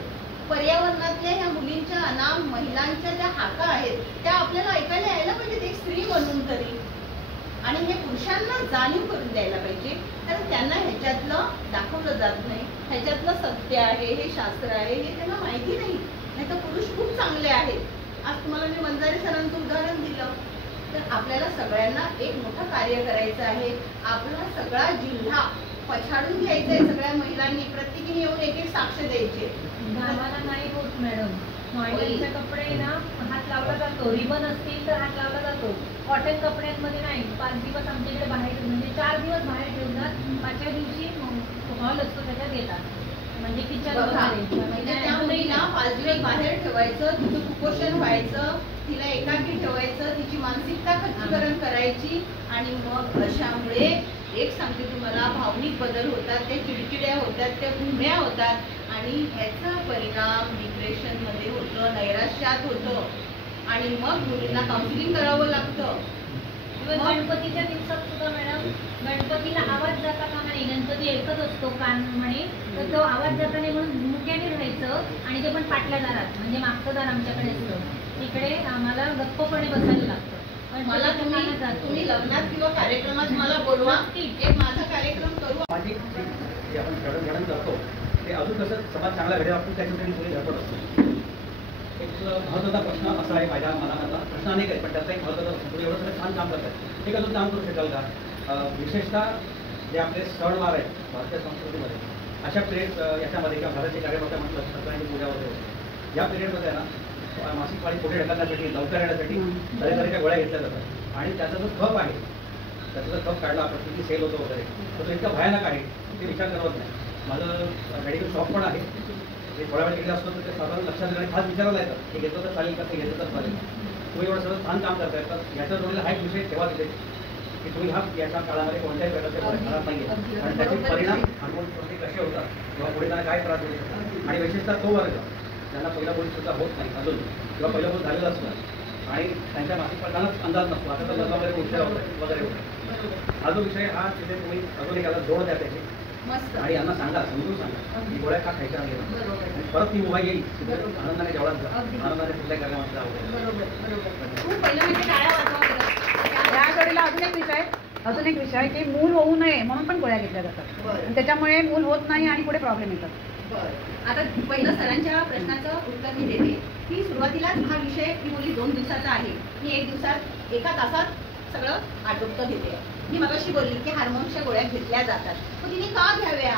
पर्यावरणातल्या ह्या मुलींच्या अनाम महिलांच्या ज्या हाका आहेत त्या आपल्याला ऐकायला यायला पाहिजेत, एक स्त्री म्हणून तरी. आणि हे पुरुषांना जाणीव करून द्यायला पाहिजे, कारण त्यांना ह्याच्यातलं दाखवलं जात नाही. ह्याच्यातलं सत्य आहे, हे शास्त्र आहे, हे त्यांना माहिती नाही. नाही तर पुरुष खूप चांगले आहेत. आज तुम्हाला मी वंजारी सरांचं उदाहरण दिलं. तर आपल्याला सगळ्यांना एक मोठं कार्य करायचं आहे. आपला सगळा जिल्हा पछाडून घ्यायचा आहे. सगळ्या महिलांनी प्रत्येकीने येऊन एक साक्ष द्यायचे. आम्हाला नाही होत मॅडम. मॉडेलचे कपडे ना हात लावला जातो, रिबन असतील तर हात लावला जातो. कॉटन कपड्यांमध्ये नाही. 5 दिवस आमच्याकडे बाहेर म्हणजे 4 दिवस बाहेर ठेवतात, 5व्या दिवशी हॉल असतो त्याच्यात येतात. म्हणजे किचन म्हणजे त्या मुलीला 5 दिवस बाहेर ठेवायचं, तिचं कुपोषण व्हायचं, तिला एकाकी ठेवायचं, तिची मानसिकता खच्चीकरण करायची आणि मग अशामुळे एक सांगते तुम्हाला भावनिक बदल होतात, त्या चिडचिड्या होतात, त्या गुन्ह्या होतात आणि ह्याचा परिणाम डिप्रेशन मध्ये होतं, नैराश्यात होतं आणि मग मुलींना काउन्सिलिंग करावं लागतं. गणपतीच्या दिवसात सुद्धा मॅडम गणपतीला आवाज जाता कामा नाही. गणपती एकच असतो कान म्हणे, तर तो आवाज जाता नाही म्हणून मुक्याने राहायचं आणि ते पण पाटल्या दारात, म्हणजे मागचं दार आमच्याकडे असतं, तिकडे आम्हाला गप्पपणे बसायला लागतं. मला तुम्ही लग्नात किंवा कार्यक्रमात मला बोलवा, एक माझा कार्यक्रम करू. आपण घडण करतो ते अजून कसं समाज चांगला घडेल आपण त्याच्यासाठी धडपड असतो. एक महत्त्वाचा प्रश्न असा आहे माझ्या मनातला, प्रश्न अनेक आहे पण त्याचा एक महत्त्वाचा तुम्ही एवढं सगळं छान काम करतात, एक अजून काम करू शकाल का? विशेषतः जे आपले सणवार आहेत भारतीय संस्कृतीमध्ये, अशा पिरियड याच्यामध्ये किंवा घराचे कार्यक्रम म्हटलं सत्यनारायण पूजा वगैरे या पिरियडमध्ये ना मासिक पाळी पुढे ढकलण्यासाठी, लवकर येण्यासाठी तऱ्हेतऱ्हेच्या गोळ्या घेतल्या जातात आणि त्याचा जो खप आहे, त्याचा जर खप काढला आपण किती सेल होतो वगैरे, तर तो इतका भयानक आहे ते विचार करत नाही. माझं मेडिकल शॉप पण आहे, ते थोड्या वेळ गेले असतो तर ते साधारण लक्षात येणार खास विचारायला येतात की घेतलं तर चालेल का, ते घेतलं तर चालेल. तुम्ही एवढं सगळं छान काम करताय, तर ह्याच्या जोडीला हा एक विषय ठेवा तिथे की तुम्ही याच्या काळामध्ये कोणत्याही प्रकारचे खराब नाही आहे आणि त्याचे परिणाम हार्मोन्सवरती कसे होतात किंवा पुढे त्यांना काय त्रास होऊ शकतात. आणि विशेषतः तो वर्ग ज्यांना पहिला बोल सुद्धा होत नाही अजून किंवा पहिलं बोल झालेलं असतं आणि त्यांच्या मासिक पाळीलाच अंदाज नसतो, आता तर लग्नामध्ये उशीर होतं वगैरे होतं. हा जो विषय हा तिथे तुम्ही अजून एखादा जोड द्या त्याची आणि यांना सांगा, समजून सांगा की गोळ्या का खायच्या नाही. परत ती मुभा येईल, आनंदाने जेवढाच जा, आनंदाने कुठल्या कार्यक्रमात याकडे अजून एक विषय की मूल होऊ नये म्हणून पण गोळ्या घेतल्या जातात आणि त्याच्यामुळे मूल होत नाही आणि पुढे प्रॉब्लेम येतात. आता पहिलं सरांच्या प्रश्नाचं उत्तर मी देते की सुरुवातीलाच हा विषय मी बोलली 2 दिवसाचा आहे. मी 1 तासात सगळं आटोपतं घेते. मी मगाशी बोलली की हार्मोन्सच्या गोळ्या घेतल्या जातात, पण तिने का घ्याव्या?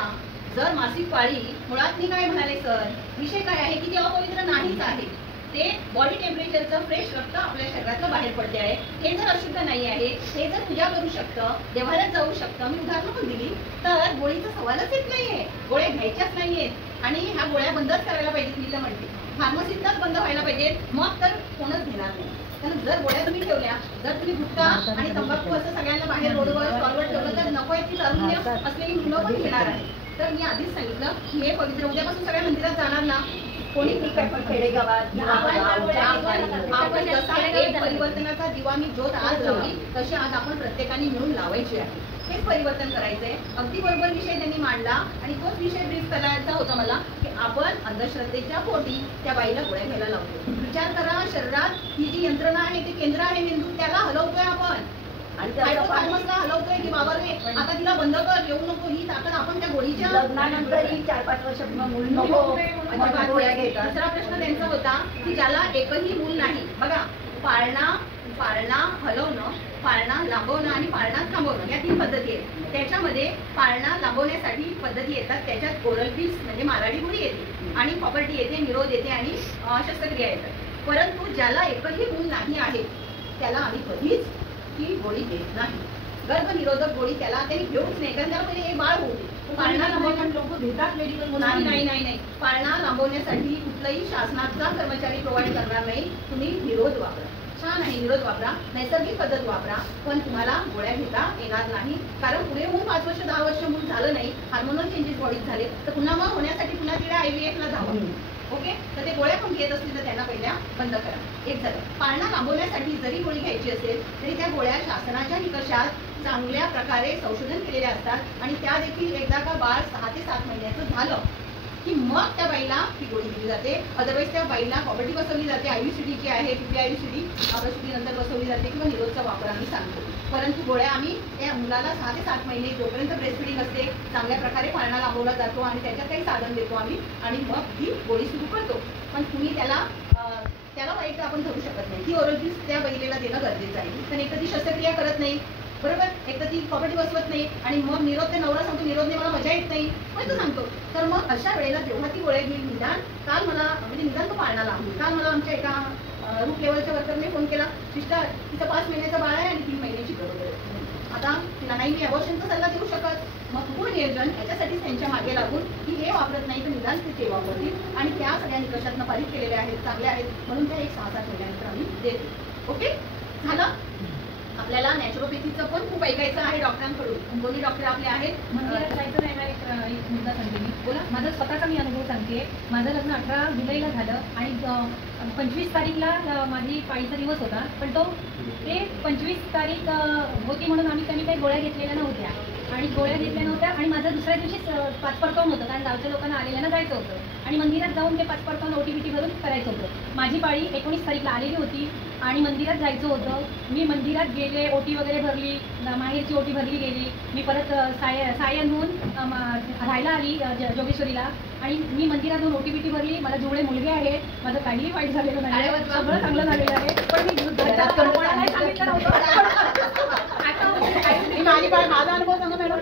जर मासिक पाळी मुळात मी काय म्हणाले सर, विषय काय आहे की ते अपवित्र नाहीच आहे. ते बॉडी टेम्परेचरचं फ्रेश रक्त आपल्या शरीरातलं बाहेर पडते आहे. हे जर अशुद्ध नाही आहे, हे जर पूजा करू शकतं, देवालयात जाऊ शकतं, मी उदाहरण पण दिली, तर गोळीचा सवालच येत नाहीये. गोळ्या घ्यायच्याच नाहीयेत आणि ह्या गोळ्या बंदच करायला पाहिजेत. मी तर म्हणते फार्मसीतच बंद व्हायला पाहिजेत, मग तर कोणच घेणार नाही. कारण जर गोळ्या तुम्ही ठेवल्या, जर तुम्ही गुटखा आणि तंबाखू असं सगळ्यांना बाहेर रोडवर स्टॉलवर ठेवलं तर नको आहे ती तारुण्य असलेली मुलं पण घेणार आहे. तर मी आधीच सांगितलं की हे पवित्र, उद्यापासून सगळ्या मंदिरात जाणार ना कोणी खेडेगावात आपण जसा एक परिवर्तनाचा दिवा मी ज्योत आज लावली तशी आज आपण प्रत्येकाने मिळून लावायची आहे. हेच परिवर्तन करायचंय. अगदी बरोबर विषय त्यांनी मांडला आणि तोच विषय ब्रीफ करायचा होता मला की आपण अंधश्रद्धेच्या पोटी त्या बाईला गोळ्या घ्यायला लावतो. विचार करा, शरीरात ही जी यंत्रणा आहे ती केंद्र आहे मेंदू, त्याला हलवतोय आपण आणि हायपोथायमसला हलवतोय की बाबा रे आता तिला बंद कर, येऊ नको, ही ताकद आपण त्या गोळीच्या लग्नानंतरही 4-5 वर्ष मूल नको. दुसरा प्रश्न त्यांचा होता की ज्याला एकही मूल नाही. बघा, पाळणा हलवणं, पाळणा लांबवणं आणि पाळणा थांबवणं या 3 पद्धती आहेत. त्याच्यामध्ये पाळणा लांबवण्यासाठी पद्धती येतात. त्याच्यात ओरल पीस म्हणजे माराडी गोळी येते आणि प्रॉपर्टी येते, निरोध येते आणि शस्त्रक्रिया येतात. परंतु ज्याला एकही मूल नाही आहे त्याला आम्ही कधीच ही गोळी देत नाही. गर्भनिरोधक गोळी त्याला त्यांनी घेऊच नाही, कारण त्याला पहिले एक बाळ होऊ. पाळणा लांबवण्यासाठी लोक घेतात मेडिकल. नाही, पाळणा लांबवण्यासाठी कुठलाही शासनाचा कर्मचारी प्रोव्हाइड करणार नाही. तुम्ही निरोध वापरा, छान आहे, निरोध वापरा, नैसर्गिक पद्धत वापरा, पण तुम्हाला गोळ्या घेता येणार नाही. कारण पुढे होऊन 5 वर्ष 10 वर्ष मूल झालं नाही, हार्मोनल चेंजेस बॉडीत झाले, तर पुन्हा मग होण्यासाठी पुन्हा तिला IVF ला जावं. ओके, तर ते गोळ्या पण घेत असतील तर त्यांना पहिल्या बंद करा. एक झालं. पाळणा लांबवण्यासाठी जरी गोळी घ्यायची असेल तरी त्या गोळ्या शासनाच्या निकषात चांगल्या प्रकारे संशोधन केलेल्या असतात आणि त्या देखील एकदा का बाळ 6 ते 7 महिन्याचं झालं की मग त्या बाईला ही गोळी दिली जाते. अदरवाईज त्या बाईला प्रॉपर्टी बसवली जाते. IUCD जी आहे PIUCD नंतर बसवली जाते किंवा निरोधचा वापर आम्ही सांगतो. परंतु गोळ्या आम्ही त्या मुलाला 6 ते 7 महिने जोपर्यंत ब्रेस्ट फीडिंग असते चांगल्या प्रकारे पाळणा लांबवला जातो आणि त्याच्यात काही साधन देतो आम्ही आणि मग ही गोळी सुरू करतो. पण तुम्ही त्याला वाईट आपण धरू शकत नाही. ती ओरल पीस त्या महिलेला देणं गरजेचं आहे. पण एक तर ती शस्त्रक्रिया करत नाही, बरोबर, एक तर ती प्रॉपर्टी बसवत नाही आणि मग निरोध ते नवरा सांगतो निरोधने मला मजा येत नाही पण तो सांगतो. तर मग अशा वेळेला जेव्हा ती गोळ्या घेईल निदान काल मला म्हणजे निदान तो पाळणा लांबू. काल मला आमच्या एका रूट लेवलच्या वर्करने फोन केला, सिस्टर तिचं 5 महिन्याचं बाळ आहे आणि 3 महिन्याची गरोदर आहे. आता तिला नाही मी अबॉर्शनचा सल्ला देऊ शकत. मग कुटुंब नियोजन याच्यासाठीच त्यांच्या मागे लागून की हे वापरत नाही तर निदान ते वापरतील आणि त्या सगळ्या निकषातनं पारित केलेल्या आहेत, चांगल्या आहेत, म्हणून त्या एक 6-7 महिन्यानंतर आम्ही देतो. ओके, झालं. आपल्याला नॅचरोपॅथीचं पण खूप ऐकायचं आहे डॉक्टरांकडून. दोन्ही डॉक्टर आपले आहेत. मंदिरात जायचं नाही. एक मुद्दा सांगते मी. बोला. माझा स्वतःचा मी अनुभव सांगते. माझं लग्न 18 जुलैला झालं आणि 25 तारीखला माझी पाळीचा दिवस होता. पण ते 25 तारीख होती म्हणून आम्ही काही गोळ्या घेतलेल्या नव्हत्या आणि माझं दुसऱ्या दिवशी 5 परतवून होतं कारण गावच्या लोकांना आलेल्यांना जायचं होतं आणि मंदिरात जाऊन ते 5 परतवून OTPT भरून करायचं होतं. माझी पाळी 19 तारीखला आलेली होती आणि मंदिरात जायचं होतं. मी मंदिरात गेले, ओटी वगैरे भरली, माहेरची ओटी भरली गेली. मी परत सायनहून राहायला आली जोगेश्वरीला आणि मी मंदिरात जाऊन OTPT भरली. मला जेवढे मुलगे आहेत, माझं काहीही वाईट झालेलं नाही, सगळं चांगलं झालेलं आहे. पण मी सांगितलं माझा अनुभव सांगा मॅडम.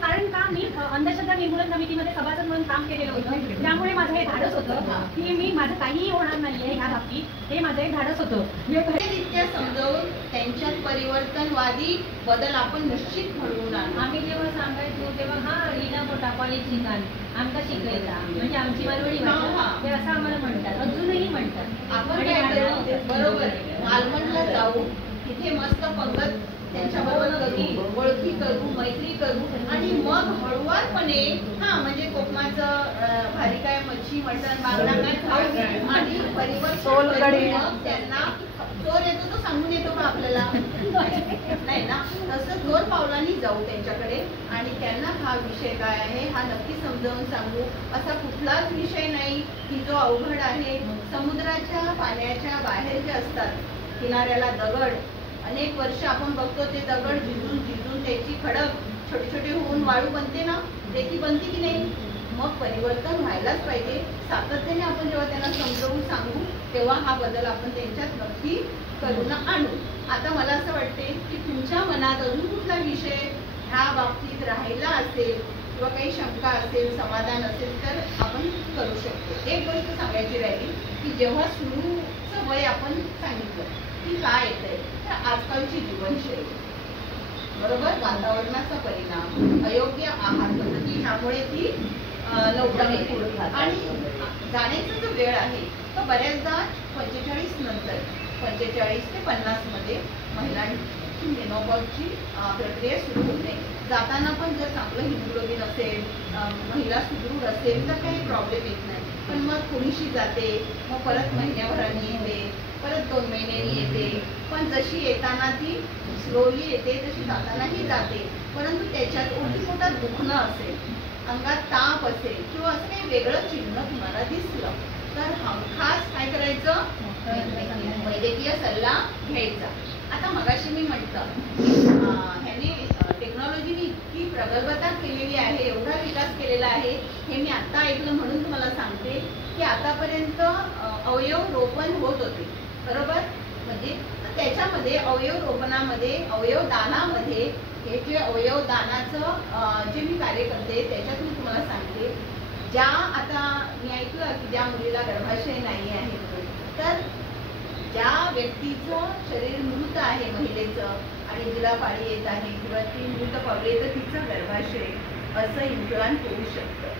कारण का मी अंधश्रद्धा निर्मूलन समितीमध्ये सभासद म्हणून काम केलेलं होतं. त्यामुळे माझं हे धाडस होतं की माझं काहीही होणार नाहीये ह्या बाबतीत. हे माझं एक धाडस होतं. रित्या समजावून त्यांच्यात परिवर्तनवादी बदल आपण निश्चित घडवून आणू. आम्ही जेव्हा सांगायचो तेव्हा हा रीना मोठा कॉलेज ठिकाण आमका शिकायचा म्हणजे आमची मालवणी भाषा ते असं आम्हाला म्हणतात, अजूनही म्हणतात. आपण काय करू, बरोबर मालवणला जाऊ, तिथे मस्त पंगत त्यांच्याबरोबर करू, ओळखी करू, मैत्री करू आणि मग हळूवारपणे म्हणजे कोकमाचं भारी काय मच्छी मटण बांगडा काय खाऊ आणि परिवर्तन त्यांना जोर येतो तो सांगून येतो का आपल्याला नाही ना. तसं जोर पावलांनी जाऊ त्यांच्याकडे आणि त्यांना हा विषय काय आहे हा नक्की समजावून सांगू. असा कुठलाच विषय नाही की जो अवघड आहे. समुद्राच्या पाण्याच्या बाहेर जे असतात किनाऱ्याला दगड अनेक वर्ष आपण बघतो ते दगड झिजून त्याची खडक छोटे छोटे होऊन वाळू बनते ना, त्याची बनते की नाही. मग परिवर्तन व्हायलाच पाहिजे. सातत्याने आपण जेव्हा त्यांना समजावून सांगू तेव्हा हा बदल आपण त्यांच्यात नक्की करून आणू. आता मला असं वाटते की तुमच्या मनात अजून कुठला विषय ह्या बाबतीत राहिला असेल किंवा काही शंका असेल, समाधान असेल तर आपण करू शकतो. एक गोष्ट सांगायची राहिली की जेव्हा सुरूचं वय आपण सांगितलं की काय येतंय, तर आजकालची जीवनशैली, बरोबर, वातावरणाचा परिणाम, अयोग्य आहार पद्धती ह्यामुळे ती लवकर येते. आणि जाण्याचा जो वेळ आहे तो बऱ्याचदा 45 नंतर 45 ते 50 मध्ये महिलांची मेनोपॉजची प्रक्रिया सुरू होते. जाताना पण जर चांगलं हिमोग्लोबिन असेल, महिला सुदृढ असेल तर काही प्रॉब्लेम येत नाही. पण मग थोडीशी जाते, मग परत महिन्याभराने येते, परत 2 महिन्यांनी येते. पण जशी येताना ती स्लोली येते तशी जातानाही जाते. परंतु त्याच्यात ओटीपोटात दुखणं असेल, अंगात ताप असेल किंवा असं काही वेगळं चिन्ह तुम्हाला दिसलं तर हमखास काय करायचं, वैद्यकीय सल्ला घ्यायचा. आता मगाशी मी म्हटलं ह्याने टेक्नॉलॉजीने इतकी प्रगल्भता केलेली आहे, एवढा विकास केलेला आहे, हे मी आत्ता ऐकलं म्हणून तुम्हाला सांगते की आतापर्यंत अवयव रोपण होत होते, बरोबर. म्हणजे त्याच्यामध्ये अवयव रोपणामध्ये, अवयव दानामध्ये, हे जे अवयव दानाचं जे मी कार्य करते त्याच्यात मी तुम्हाला सांगते, ज्या आता मी ऐकलं की ज्या मुलीला गर्भाशय नाही आहे, तर ज्या व्यक्तीचं शरीर मृत आहे, महिलेचं, आणि जिला पाळी येत आहे किंवा ती मृत पावली तर तिचं गर्भाशय असं इम्प्लांट होऊ शकतं.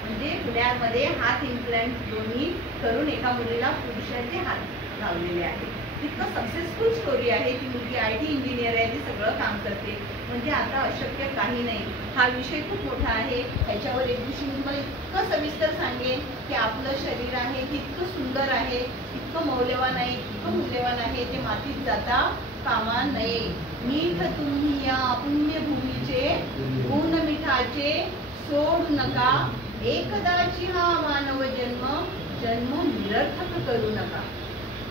म्हणजे पुण्यामध्ये हात इम्प्लांट दोन्ही करून एका मुलीला पुरुषाचे हात लावलेले आहेत. इतकं सक्सेसफुल स्टोरी आहे. ती मुलगी IT इंजिनियर आहे, ती सगळं काम करते. म्हणजे आता अशक्य काही नाही. हा विषय खूप मोठा आहे. ह्याच्यावर एक दिवशी मी तुम्हाला इतकं सविस्तर सांगेन की आपलं शरीर आहे ते इतकं सुंदर आहे, इतकं मौल्यवान आहे, इतकं मूल्यवान आहे, ते मातीत जाता कामा नये. मीठ तुम्ही या पुण्यभूमीचे, गुण मिठाचे सोडू नका. एकदाची हा मानव जन्म निरर्थक करू नका.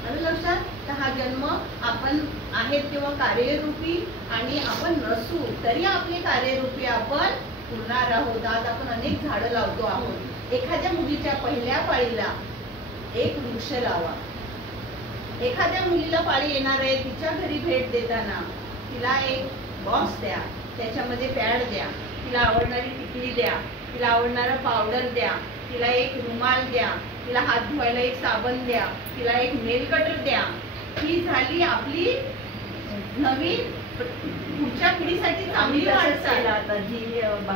आलं लक्षात? तर हा जन्म आपण आहेत तेव्हा कार्यरूपी, आणि आपण नसू तरी आपले कार्यरूपी आपण पुरणार आहोत. आज आपण अनेक झाडं लावतो आहोत. एखाद्या मुलीच्या पहिल्या पाळीला एक वृक्ष लावा. एखाद्या मुलीला पाळी येणार आहे, तिच्या घरी भेट देताना तिला एक बॉक्स द्या, त्याच्यामध्ये पॅड द्या, तिला आवडणारी टिकली द्या, तिला आवडणारा पावडर द्या, तिला एक रुमाल द्या, तिला हात धुवायला एक साबण द्या, तिला एक नेल कटर द्या. ही झाली आपली नवीन पुढच्या पिढीसाठी चांगली वाटचाल.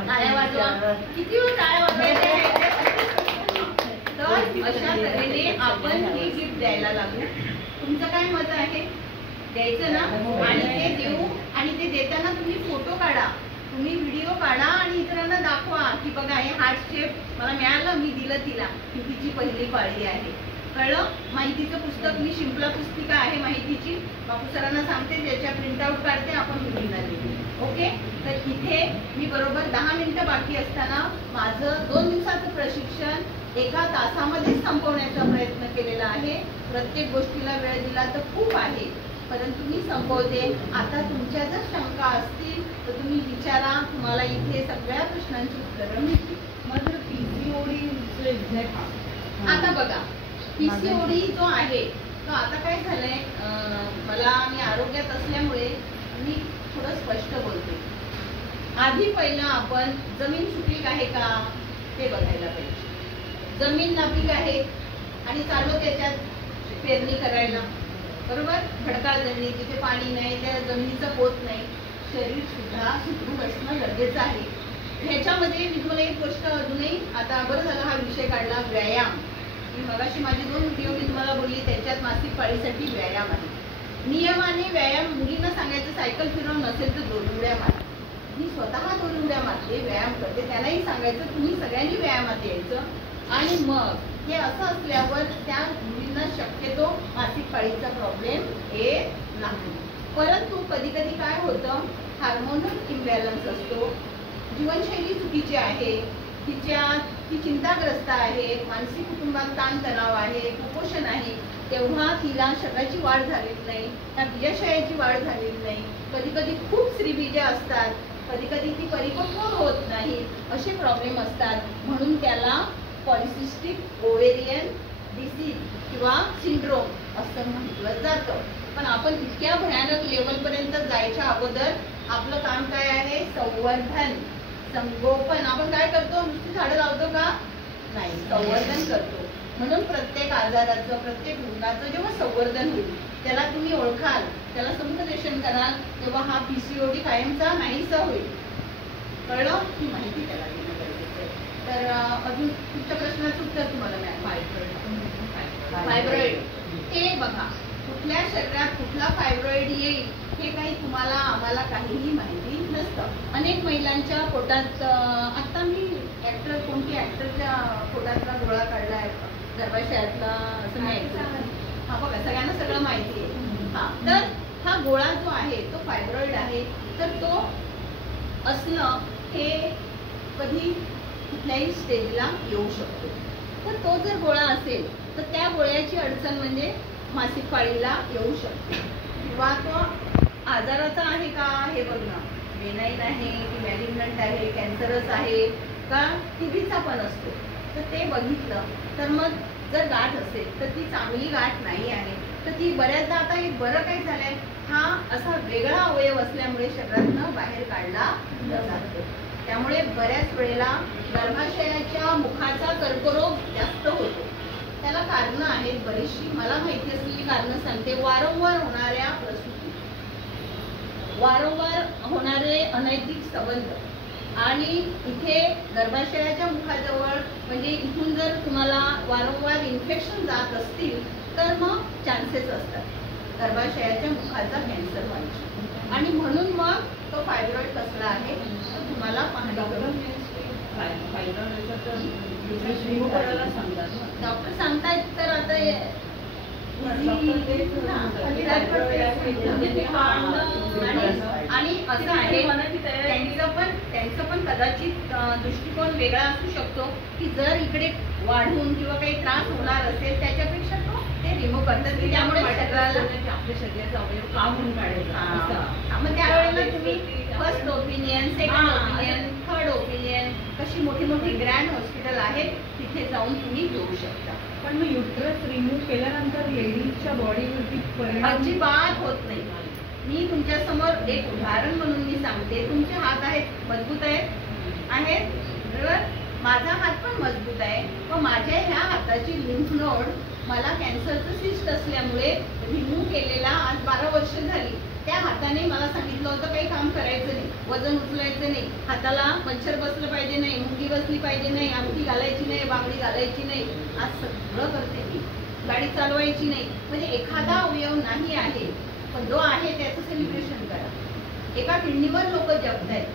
टाळ्या वाजवा. किती टाळ्या वाजवायचे. तर अशा तऱ्हेने आपण हे गिफ्ट द्यायला लागू. तुमचं काय मत आहे? द्यायचं ना? आणि ते देऊ, आणि ते देताना तुम्ही फोटो काढा, तुम्ही व्हिडिओ काढा आणि इतरांना दाखवा की बघा हे हार्ट शेप मला मिळालं, मी दिलं तिला, की तिची पहिली पाळी आहे. कळलं? माहितीचं पुस्तक मी शिंपला पुस्तिका आहे माहितीची, बापू सरांना सांगते, त्याच्या प्रिंटआउट काढते, आपण मुलींना देते. ओके. तर इथे मी बरोबर 10 मिनिटं बाकी असताना माझं 2 दिवसाचं प्रशिक्षण 1 तासामध्येच संपवण्याचा प्रयत्न केलेला आहे. प्रत्येक गोष्टीला वेळ दिला तर खूप आहे, परंतु मी संपवते. आता तुमच्या जर शंका असतील तर तुम्ही विचारा, तुम्हाला इथे सगळ्या प्रश्नांची उत्तरं मिळतील. मग PCOD आता बघा, PCOD जो आहे तो आता काय झालंय, मी आरोग्यात असल्यामुळे मी थोडं स्पष्ट बोलते. आधी पहिलं आपण जमीन सुपीक आहे का ते बघायला पाहिजे. जमीन नापीक आहे आणि चालू त्याच्यात पेरणी करायला, बरोबर. खडकाळ जमीन, जिथे पाणी नाही, त्या जमिनीचं पोत नाही, शरीर सुद्धा सुदृढ असणं गरजेचं आहे. ह्याच्यामध्ये मी तुम्हाला एक गोष्ट अजूनही, आता बरं झालं हा विषय काढला, व्यायाम. मी मगाशी माझे 2 व्हिडिओ मी तुम्हाला बोलली, त्याच्यात मासिक पाळीसाठी व्यायाम आहे. नियमाने व्यायाम मुलींना सांगायचं, सायकल फिरवून नसेल तर 2 उड्या मारा. मी स्वतः 2 उड्या मारते, व्यायाम करते. त्यालाही सांगायचं तुम्ही सगळ्यांनी व्यायामात यायचं. आणि मग हे असं असल्यावर त्या मुलींना शक्यतो मासिक पाळीचा प्रॉब्लेम येत नाही. परंतु कधी कधी काय होतं, हार्मोनल इम्बॅलन्स असतो, जीवनशैली चुकीची आहे, ती चिंताग्रस्त आहे, मानसिक कुटुंबात ताणतणाव आहे, कुपोषण आहे, तेव्हा तिला शरीराची वाढ झालेली नाही, त्या बीजाशयाची वाढ झालेली नाही. कधी कधी खूप स्त्रीबीजे असतात, कधी कधी ती परिपक्व होत नाही, असे प्रॉब्लेम असतात. म्हणून त्याला पॉलिसिस्टिक ओव्हेरियन डिसीज किंवा सिंड्रोम असं म्हटलं जातं. पण आपण इतक्या भयानक लेवलपर्यंत जायच्या अगोदर आपलं काम काय आहे, संवर्धन. संगोपन आपण काय करतो, नुसती झाडं लावतो का नाही, संवर्धन करतो. म्हणून प्रत्येक आजाराचं प्रत्येक रुग्णाचं जेव्हा संवर्धन होईल, त्याला तुम्ही ओळखाल, त्याला समुपदेशन कराल, तेव्हा हा PCOD कायमचा नाहीसा होईल. कळलं? ही माहिती त्याला देणं गरजेचं आहे. तर अजून तुमच्या प्रश्नाचं उत्तर तुम्हाला फायब्रॉइड हे बघा, कुठल्या शरीरात कुठला फायब्रॉइड येईल हे काही तुम्हाला आम्हाला काहीही माहिती नसतं. अनेक महिलांच्या पोटात, आता मी कोणती ऍक्टरच्या पोटातला गोळा काढलाय गर्भाशयातला असं माहिती, हा बघा सगळ्यांना सगळं माहिती आहे. हा, तर हा गोळा जो आहे तो फायब्रॉइड आहे. तर तो असणं हे कधी कुठल्याही स्टेजला येऊ शकतो. तर तो जर गोळा असेल तर त्या गोळ्याची अडचण म्हणजे मासिक पाळीला येऊ शकते, किंवा तो आजाराचा आहे का हे बघणं, बेनाईन आहे की मॅलिग्नंट आहे, कॅन्सरस आहे का TBचा पण असतो, तर ते बघितलं तर मग जर गाठ असेल तर ती चांगली गाठ नाही आहे, तर ती बऱ्याचदा आता एक बरं काय झालंय, हा असा वेगळा अवयव असल्यामुळे शरीरातनं बाहेर काढला जातो. त्यामुळे बऱ्याच वेळेला गर्भाशयाच्या मुखाचा कर्करोग जास्त होतो. त्याला कारणं आहेत बरीचशी, मला माहिती असलेली कारणं सांगते. वारंवार होणाऱ्या प्रसूती, वारंवार होणारे अनैतिक संबंध, आणि इथे गर्भाशयाच्या मुखाजवळ म्हणजे इथून जर तुम्हाला वारंवार इन्फेक्शन जात असतील तर मग चान्सेस असतात गर्भाशयाच्या मुखाचा कॅन्सर व्हायचा. आणि म्हणून मग तो फायब्रॉइड कसला आहे तर तुम्हाला पाहणी करून डॉक्टर सांगतायत. तर आता आणि असं आहे त्यांचं पण कदाचित दृष्टिकोन वेगळा असू शकतो की जर इकडे वाढून किंवा काही त्रास होणार असेल त्याच्यापेक्षा तो ते रिमूव्ह करतात की त्यामुळे शरीराला आपल्या शरीराचा अवयव का म्हणून काढायचा. मग त्यावेळेला तुम्ही first opinion, second opinion, third opinion, कशी मोठी मोठी ग्रँड हॉस्पिटल आहेत तिथे जाऊन तुम्ही घेऊ शकता. पण मग युट्रस रिमूव्ह केल्यानंतर लेडीजच्या बॉडीवरती परिणाम अजिबात होत नाही. मी तुमच्या समोर एक उदाहरण म्हणून मी सांगते. तुमचे हात आहेत मजबूत आहेत बरोबर, माझा हात पण मजबूत आहे, पण माझ्या ह्या हाताची लिम्फ नोड मला कॅन्सरचं सिस्ट असल्यामुळे रिमूव्ह केलेला आज 12 वर्ष झाली. त्या हाताने मला सांगितलं होतं काही काम करायचं नाही, वजन उचलायचं नाही, हाताला मच्छर बसलं पाहिजे नाही, मुंगी बसली पाहिजे नाही, अंगठी घालायची नाही, बांगडी घालायची नाही. आज सगळं करते मी. गाडी चालवायची नाही. म्हणजे एखादा अवयव नाही आहे पण जो आहे त्याचं सेलिब्रेशन करा. एका किडनीवर लोक जगतायत,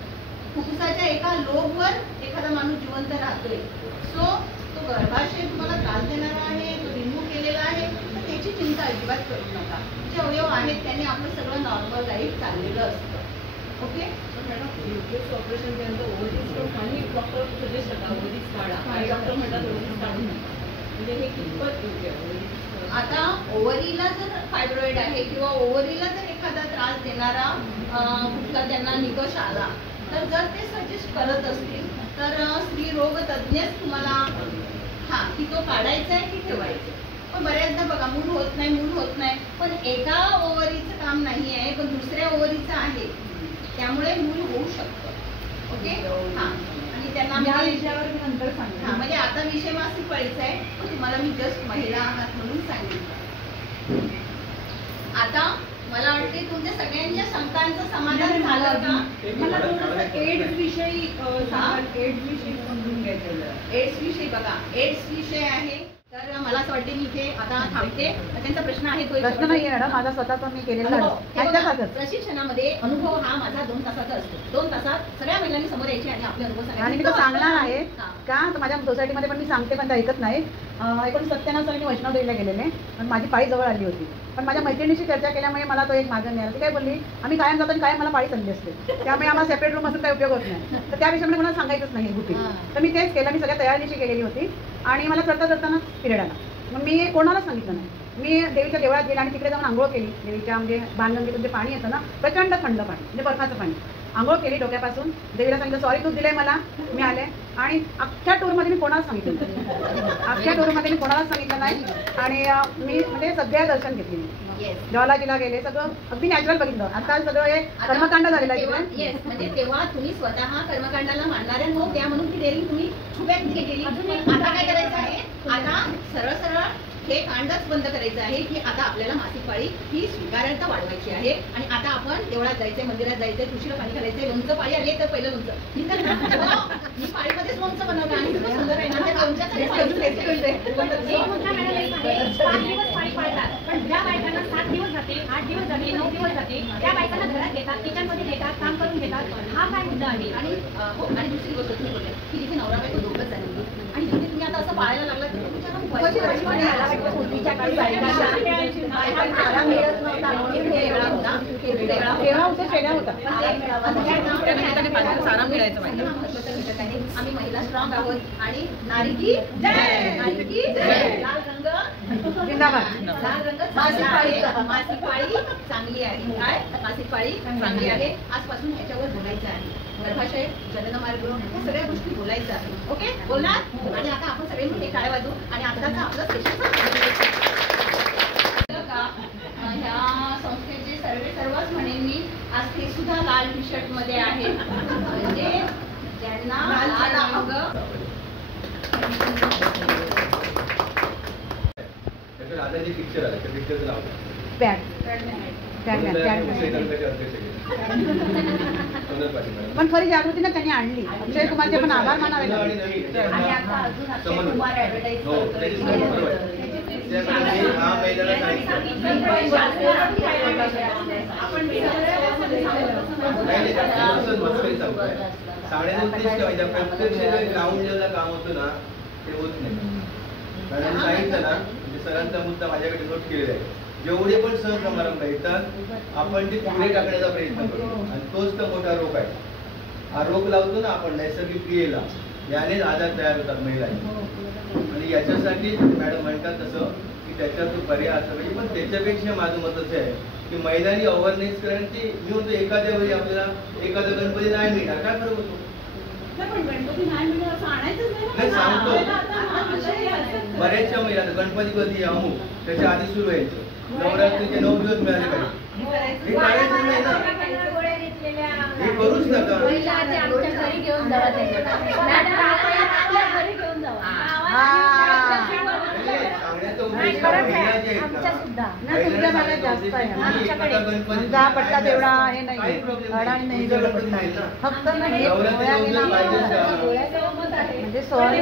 फुफ्फुसाच्या एका लोबवर एखादा माणूस जिवंत राहतोय. सो तो गर्भाशय तुम्हाला त्रास देणारा आहे, तो रिमूव्ह केलेला आहे, तर त्याची चिंता अजिबात करू नका. जे अवयव आहेत त्यांनी आपलं सगळं नॉर्मल लाईफ चाललेलं असतं. ओके. युट्रस ऑपरेशन केल्यानंतर ओव्हरीज काही डॉक्टर सजेस्ट करतात ओव्हरीज काढा, काही डॉक्टर म्हणतात ओव्हरीज काढू नका. म्हणजे हे कितपत योग्य आहे? आता ओव्हरीला जर फायब्रॉइड आहे किंवा ओव्हरीला जर एखादा त्रास देणारा कुठला त्यांना निकष आला तर जर ते सजेस्ट करत असतील तर स्त्री रोग तज्ञच तुम्हाला की तो काढायचा आहे की ठेवायचा. पण बऱ्याचदा बघा मूल होत नाही, पण एका ओव्हरीचं काम नाही आहे पण दुसऱ्या ओव्हरीचं आहे, त्यामुळे मूल होऊ शकतं. ओके. आणि त्यांना विषयावर मी नंतर सांगेन. म्हणजे आता विषय मासिक पाळीचा आहे, पण तुम्हाला मी जस्ट महिला आहात म्हणून सांगितलं. आता मला वाटते तुमच्या सगळ्यांच्या शंकांचं समाधान झालं का? मला थोडंसं एड्स विषयी एड्स विषयी समजून घ्यायचं. एड्स विषयी बघा, एड्स विषय आहे तर मला असं वाटते मी इथे आता थांबते. त्यांचा प्रश्न आहे तो प्रश्न नाही मॅडम, माझा स्वतःचा मी केलेला प्रशिक्षणामध्ये अनुभव हा माझा 2 तासाचा असतो. 2 तासात सगळ्या महिलांनी समोर यायचे आणि आपले अनुभव सांगायचे. आणि मी तो सांगणार आहे का तर माझ्या सोसायटीमध्ये पण मी सांगते पण ते ऐकत नाही. 1997 साली मी वैष्णवदेवीला गेलेले पण माझी पाळी जवळ आली होती. पण माझ्या मैत्रिणीशी चर्चा केल्यामुळे मला तो एक मार्ग मिळाला. ती काय बोलली, आम्ही कायम जातो आणि कायम मला पाळी चालली असते, त्यामुळे आम्हाला सेपरेट रूम असून काही उपयोग होत नाही. तर त्या विषयामध्ये मला सांगायचंच नाही गुपित. तर मी तेच केलं. मी सगळ्या तयारीशी गेलेली होती आणि मला चढताना पिरियड आला. मग मी कोणालाच सांगितलं नाही. मी देवीच्या देवळात गेले आणि तिकडे जाऊन आंघोळ केली. देवीच्या म्हणजे बाणगंगेतून जे पाणी येतं ना, प्रचंड थंड पाणी म्हणजे बर्फाचं पाणी. आंघोळ केली डोक्यापासून, देवीला सांगितलं सॉरी तू दिलंय मला, मी आले. आणि अख्ख्या टूरमध्ये मी कोणालाच सांगितलं नाही. अख्ख्या टूरमध्ये मी कोणालाच सांगितलं नाही. आणि मी म्हणजे सगळ्या दर्शन घेतली. Yes. ज्वालाजीला गेले, सगळं अगदी नॅचरल बघितलं. आता सगळं हे कर्मकांड झालेलं आहे तिकडे. येस, म्हणजे तेव्हा तुम्ही स्वतः कर्मकांडाला मानणाऱ्या नव्हत्या म्हणून ती डेअरिंग तुम्ही छुप्यात केली. आता काय करायचं आहे, आता सरळ सरळ हे कांडच बंद करायचं आहे की आता आपल्याला मासिक पाळी ही स्वीकार्यता वाढवायची आहे. आणि आता आपण देवळात जायचंय, मंदिरात जायचंय, तुळशीला पाणी घालायचंय. लोणचं पाळी आली तर पहिलं लोणचं मी पाळीमध्येच लोणचं बनवलं आणि खूप सुंदर आहे ना. ते लोणच्यासाठी 5 दिवस पाळी पाळतात, पण ज्या बायकांना 7 दिवस जाते, 8 दिवस जाते, 9 दिवस जाते, त्या बायकांना घरात घेतात, किचनमध्ये घेतात, काम करून घेतात. हा काय मुद्दा आहे? आणि दुसरी गोष्ट तुम्ही बोलले की जिथे नवरा बायको दोघंच झाली आणि जिथे तुम्ही आता असं पाळायला लागला तर तेव्हा होतं शेड्या होता. आराम मिळायचं पाहिजे. आम्ही महिला स्ट्रॉंग आहोत आणि नारी की जय, नारी की जय. लाल रंग जिंदाबाद. लाल रंग मासिक पाळी चांगली आहे. काय मासिक पाळी चांगली आहे. आजपासून ह्याच्यावर बोलायचं आहे. गर्भाशय, जननमार्ग या सगळ्या गोष्टी बोलायचं आहे. ओके, बोलणार. आणि आता आपण सगळे मिळून एक टाळ्या वाजवू आणि आताचा आपलं स्पेशल ह्या संस्थेचे सर्वच म्हणेन मी. आज ते सुद्धा लाल टी शर्ट मध्ये आहेत, म्हणजे ज्यांना लाल रंग आता जे पिक्चर आले त्या पिक्चरचं नाव पण खरी जागृती ना त्यांनी आणली. अक्षय कुमारचे पण आभार मानावे लागले. आणि आता अजून अक्षय कुमार ऍडव्हर्टाईज प्रत्यक्ष ग्राउंड लेवलला काम होतं ना ते होत नाही. कारण सांगितलं ना, म्हणजे सरांचा मुद्दा माझ्याकडे नोट केलेला आहे. जेवढे पण सण समारंभ येतात आपण ते पुढे टाकण्याचा प्रयत्न करतो आणि तोच तर मोठा रोग आहे. हा रोग लावतो ना आपण नैसर्गिक क्रियेला, यानेच आजार तयार होतात महिलांचे. आणि याच्यासाठी मॅडम म्हणतात तसं की त्याच्यात पर्याय असं पाहिजे. पण त्याच्यापेक्षा माझं मत असं आहे की महिलांनी अवेअरनेस कारण की मी म्हणतो एखाद्या वेळी आपल्याला एखादा गणपती नाही मिळणार, काय फरक होतो? पण गणपती नाही मिळणार असं आणायचंच नाही सांगतो. बऱ्याचशा महिला गणपती कधी अमुक त्याच्या आधी सुरू व्हायचं. नवरात्रीचे 9 दिवस मिळाले पाहिजे. हे करायचं नाही ना, हे करूच नका. घरी घेऊन जावा, घरी घेऊन जावा. तुमच्या भागात जास्त आहे. जा पट्टा तेवढा हे नाही, अडाणी नाही फक्त नाही म्हणजे सॉरी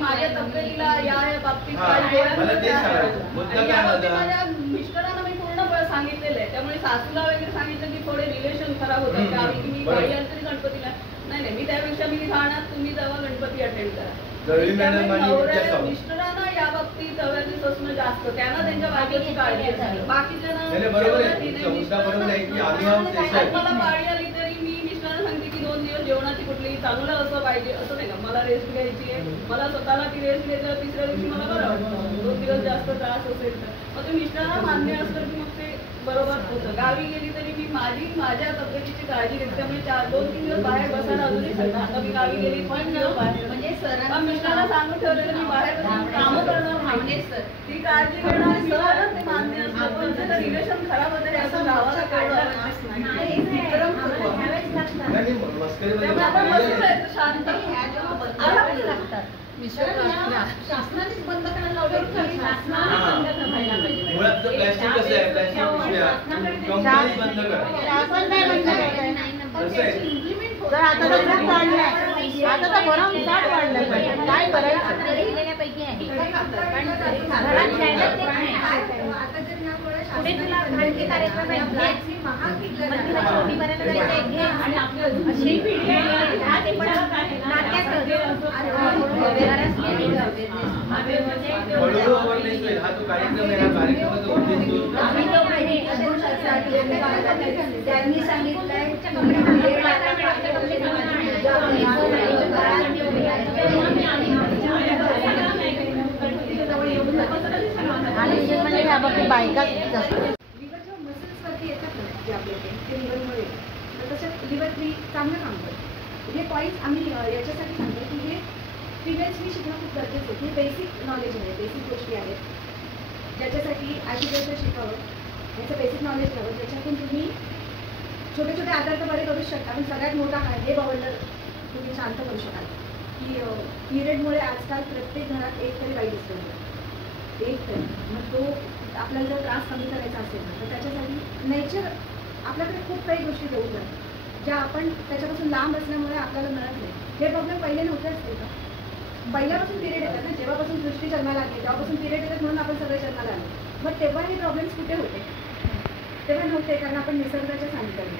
माझ्या तब्येतीला या बाबतीत मिस्टरांना मी पूर्ण सांगितलेलं आहे. त्यामुळे सासूला वगैरे सांगितलं की थोडे रिलेशन खराब होतात गावी की मी बाई आली तरी गणपतीला नाही मी त्यापेक्षा मी राहणार, तुम्ही जेव्हा गणपती अटेंड करा. मिस्टरांना या बाबतीत अवेअरनेस असणं जास्त, त्यांना त्यांच्या बायकोची काळजी असते. बाकीच्यांना मला पाळी आली तरी मी मिस्टरांना सांगते की 2 दिवस जेवणाची कुठलीही चांगलं असं पाहिजे, असं नाही का मला रेस्ट घ्यायची आहे, मला स्वतःला ती रेस्ट घ्यायचं, तिसऱ्या दिवशी मला बरं वाटतं. 2 दिवस जास्त त्रास असेल तर मग ते मिस्टरांना मान्य असतं की मग ते बरोबर होतं. गावी गेली तरी मी माझ्या तब्येतीची काळजी घेते. त्यामुळे 2-3 दिवस बाहेर बसायला अजूनही सांगता. आता मी गावी गेली पण म्हणजे मिस्टरांना सांगून ठेवलेलं मी बाहेर बसून कामं करणार नाही, ती काळजी घेणार सर ते मान्य असतं. पण त्याचं रिलेशन खराब होतं हे असं गावाला तेवढं त्यामुळे आपण बसून राहायचं शांत. लागतात शासनानेच बंद करायला लावलं. शासनाने बंद करायला पाहिजे. मुळात प्लास्टिक कसं आहे, प्लास्टिक पिशव्या कंपनी बंद करा. जर आता तर खूप वाढलंय, आता तर भरमसाठ वाढलंय, काय करायचं? पुढे तुला आणखी कार्यक्रम आहे, मंदिराची ओटी भरायला जायचं घे आणि अशी पिढी आहे ते पण नात्यात हा जो कार्यक्रम आहे, हा कार्यक्रमाचा उद्देश त्यांनी सांगितलंय आणि म्हणजे ह्या बायका मसल्सवरती येतात ना जे आपले ते लिव्हरमुळे तसं लिव्हर फ्री चांगलं काम करतं. हे पॉईंट्स आम्ही याच्यासाठी सांगतो की हे फिमेल्सनी शिकणं खूप गरजेचं आहे. हे बेसिक नॉलेज आहे, बेसिक गोष्टी आहेत ज्याच्यासाठी ॲग्रिकल्चर शिकावं, याचं बेसिक नॉलेज घ्यावं, ज्याच्यातून तुम्ही छोटे छोटे आजार तर बरे करू शकता, पण सगळ्यात मोठा हे बवंडर तुम्ही शांत करू शकाल. की पिरियडमुळे आजकाल प्रत्येक घरात एक तरी बाई दिसतो, एक तरी. मग तो आपल्याला जर त्रास कमी करायचा असेल ना, तर त्याच्यासाठी नेचर आपल्याकडे खूप काही गोष्टी देऊ शकतात ज्या आपण त्याच्यापासून लांब असल्यामुळे आपल्याला मिळत नाही. हे प्रॉब्लेम पहिले नव्हते असते का? पहिल्यापासून पिरियड येतात ना, जेव्हापासून सृष्टी जन्माला आली तेव्हापासून पिरियड येतात म्हणून आपण सगळे जन्माला आलो. मग तेव्हा हे प्रॉब्लेम्स कुठे होते? तेव्हा नव्हते, कारण आपण निसर्गाच्या सानिध्यात.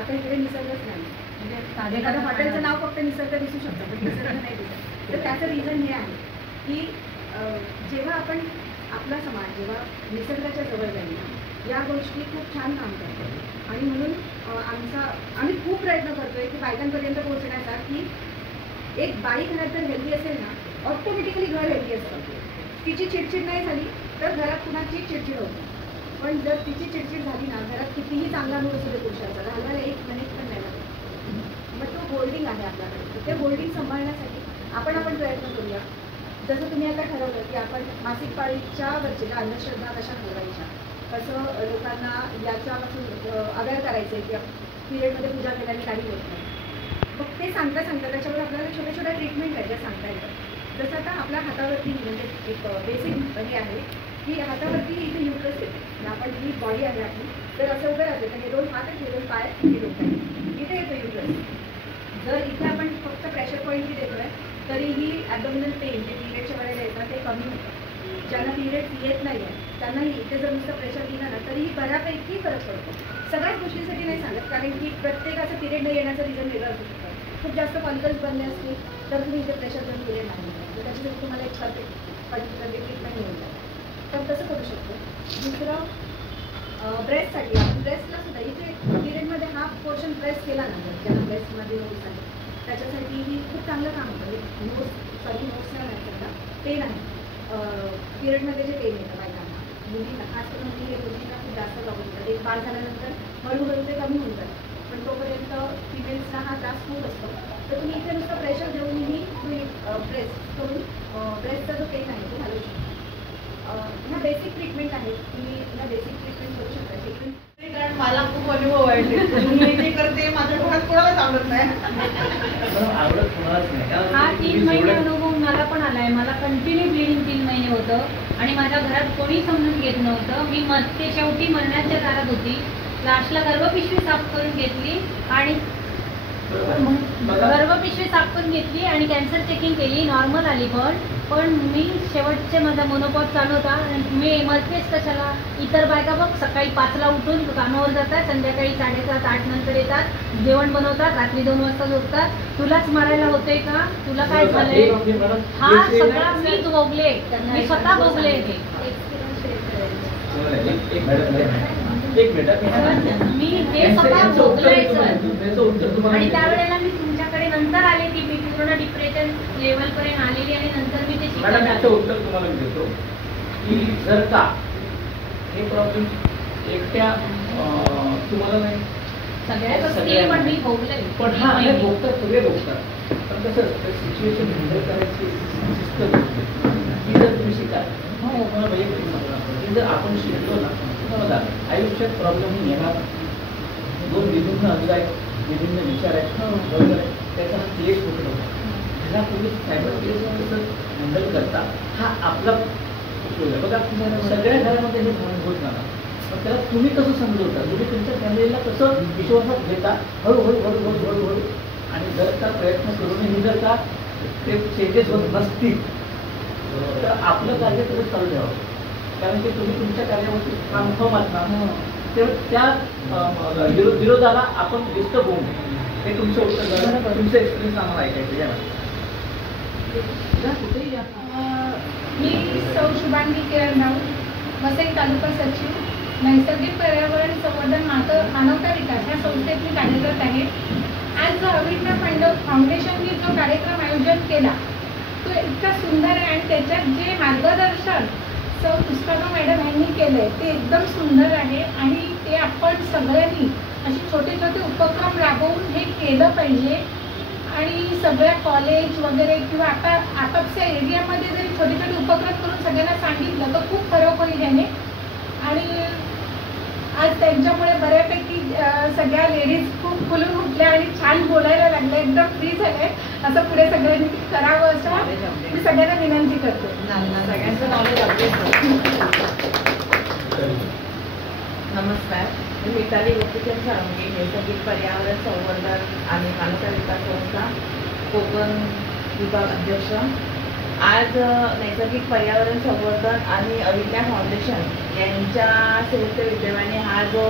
आता इकडे निसर्गच नाही. म्हणजे एखाद्या हॉटेलचं नाव फक्त निसर्ग दिसू शकतं, पण निसर्ग नाही दिसत. तर त्याचं रिझन हे आहे की जेव्हा आपण आपला समाज जेव्हा निसर्गाच्या जवळ जाईल या गोष्टी खूप छान काम करतात. आणि म्हणून आम्ही खूप प्रयत्न करतोय की बायकांपर्यंत पोहोचण्याचा की एक बाई घरात जर हेल्दी असेल ना, ऑटोमॅटिकली घर हेल्दी असतं. तिची चिडचिड नाही झाली तर घरात कुणाची चिडचिड होते, पण जर तिची चिडचिड झाली ना, घरात कितीही चांगला मूड असू दे पुरुषाचा, घालवायला 1 मिनिट पण नाही लागत. मग तो होल्डिंग आहे आपल्याकडे. तर ते होल्डिंग सांभाळण्यासाठी आपण प्रयत्न करूया. जसं तुम्ही आता ठरवलं की आपण मासिक पाळीच्या वरचे ज्या अंधश्रद्धा कशा घडवायच्या, कसं लोकांना याच्यापासून अवेअर करायचं आहे की पिरियडमध्ये पूजा केल्याने काही होत नाही. मग ते सांगता त्याच्यावर आपल्याला छोट्या छोट्या ट्रीटमेंट आहेत ज्या सांगता येतात. जसं आता आपल्या हातावरती म्हणजे एक बेसिक हे आहे की हातावरती इथे युट्रस येते. आपण ही बॉडी आहे आपली, तर असं उभं राहते, तर हे 2 हात आहेत, हे 2 पाय, हे 2 पाय, इथे येतं युट्रस. जर इथे आपण फक्त प्रेशर पॉईंट देतोय तरीही ॲबडोमिनल पेन जे पिरियडच्या वेळेला येतात ते कमी होतं. ज्यांना पिरियड्स येत नाही आहे त्यांनाही इथे जर नुसतं प्रेशर दिलं ना तरीही बऱ्यापैकी फरक पडतो. सगळ्याच गोष्टींसाठी नाही सांगत, कारण की प्रत्येकाचं पिरियड न येण्याचं रिझन वेगळं असू शकतं. खूप जास्त कॉन्कल्स बनले असतील तर तुम्ही इथे प्रेशर देऊन पिरियड नाही, तर त्याच्यासाठी तुम्हाला एक परफेक्ट ट्रीटमेंट मिळून जाईल. तर तसं करू शकतो. दुसरं ब्रेस्टसाठी आपण ब्रेस्टला सुद्धा इथे पिरियडमध्ये हा पोर्शन ब्रेस्ट केला ना, जर ज्यांना ब्रेस्टमध्ये नोट्स आहे त्याच्यासाठीही खूप चांगलं काम होतं. नोट्स नाही त्याचा पेन आहे. पिरियडमध्ये जे पेन येतं बायकांना, मुलींना खास करून मुलींना खूप जास्त प्रॉब्लेम होतात. एक बाळ झाल्यानंतर हळूहळू ते कमी होऊन जातं, पण तोपर्यंत फिमेल्सला हा त्रास खूप असतो. तर तुम्ही इथे नुसतं प्रेशर देऊनही तुम्ही ब्रेस्ट करून ब्रेस्टचा जो पेन आहे तो घालवू शकता. ह्या बेसिक ट्रीटमेंट आहेत, तुम्ही ह्या बेसिक ट्रीटमेंट करू शकता. कारण मला खूप अनुभव आहे, मी जे करते माझ्या डोळ्यात कोणालाच आवडत नाही. हा 3 महिने अनुभव मला पण आलाय. मला कंटिन्यू ब्लिडिंग 3 महिने होतं आणि माझ्या घरात कोणी समजून घेत नव्हतं. मी ते शेवटी मरण्याच्या दारात होती. लास्टला गर्भपिशवी साफ करून घेतली आणि कॅन्सर चेकिंग केली, नॉर्मल आली. पण मी शेवटचे माझा मोनोपॉज चालू होता. मी मरतेच कशाला. इतर बायका बघ सकाळी 5ला उठून कामावर जातात, संध्याकाळी 7:30-8 नंतर येतात, जेवण बनवतात, रात्री 2 वाजता झोपतात. तुलाच मारायला होते का? तुला काय झालंय? हा सगळा मी भोगले, मी स्वतः भोगले. मी हे स्वतः भोगलंय सर. आणि त्यावेळेला मी तुमच्याकडे नंतर आले की मी पूर्ण डिप्रेशन लेवलपर्यंत आलेली आणि नंतर मी ते शिकवलं. उत्तर तुम्हाला मी देतो की जर का हे प्रॉब्लेम एकट्या तुम्हाला नाही, सगळ्या पण मी भोगले. पण हा नाही भोगतात, सगळे भोगतात. पण कसं सिच्युएशन हँडल करायची शिस्त ही जर तुम्ही शिकाल, मला वैयक्तिक जर आपण शिकलो ना, बघा आयुष्यात प्रॉब्लेम ही येणार. 2 विभिन्न अंग आहेत, विभिन्न विचार आहेत, बरोबर आहे. त्याचा हा क्लिअर कुठं होता, ह्याला तुम्ही सायबर केसमध्ये कसं हँडल करता हा आपला उपयोग आहे. बघा सगळ्या घरामध्ये हे होत नाही, पण त्याला तुम्ही कसं समजवता, तुम्ही तुमच्या फॅमिलीला कसं विश्वासात घेता, हळूहळू. आणि जर का प्रयत्न करूनही जर का ते चेंजेस होत नसतील तर आपलं कार्य तसंच चालू ठेवावं. कारण की तुम्ही तुमच्या कार्यावरती ठाम असणार, तेव्हा त्या विरोधाला आपण डिस्टर्ब होऊ नये. हे तुमचं उत्तर झालं. तुमचं एक्सपिरियन्स आम्हाला ऐकायचं या कुठेही या. मी सौ शुभांगी किरण राऊत, वसई तालुका सचिव, नैसर्गिक पर्यावरण संवर्धन मानवता विकास या संस्थेत मी कार्यरत आहे. आज जो अविन्या फाउंडेशनने जो कार्यक्रम आयोजन केला तो इतका सुंदर आहे आणि त्याच्यात जे मार्गदर्शन सौ पुष्पा मॅडम यांनी केलं आहे ते एकदम सुंदर आहे. आणि ते आपण सगळ्यांनी असे छोटे छोटे उपक्रम राबवून हे केलं पाहिजे. आणि सगळ्या कॉलेज वगैरे किंवा आता आपापच्या एरियामध्ये जरी छोटे छोटे उपक्रम करून सगळ्यांना सांगितलं तर खूप फरक होईल ह्याने. आणि आज त्यांच्यामुळे बऱ्यापैकी सगळ्या लेडीज खूप खुलून उठल्या आणि छान बोलायला लागल्या, एकदम फ्री झाले. असं पुढे सगळ्यांनी करावं असं मी सगळ्यांना विनंती करते. सगळ्यांचं नॉलेज अपडेट नमस्कार, मी मिताली गोपीचंद साळुंखे, नैसर्गिक पर्यावरण संवर्धन आणि मानवता विकास संस्था कोकण विभाग अध्यक्ष. आज नैसर्गिक पर्यावरण संवर्धन आणि अविज्ञा फाउंडेशन यांच्या संयुक्त विद्यमाने हा जो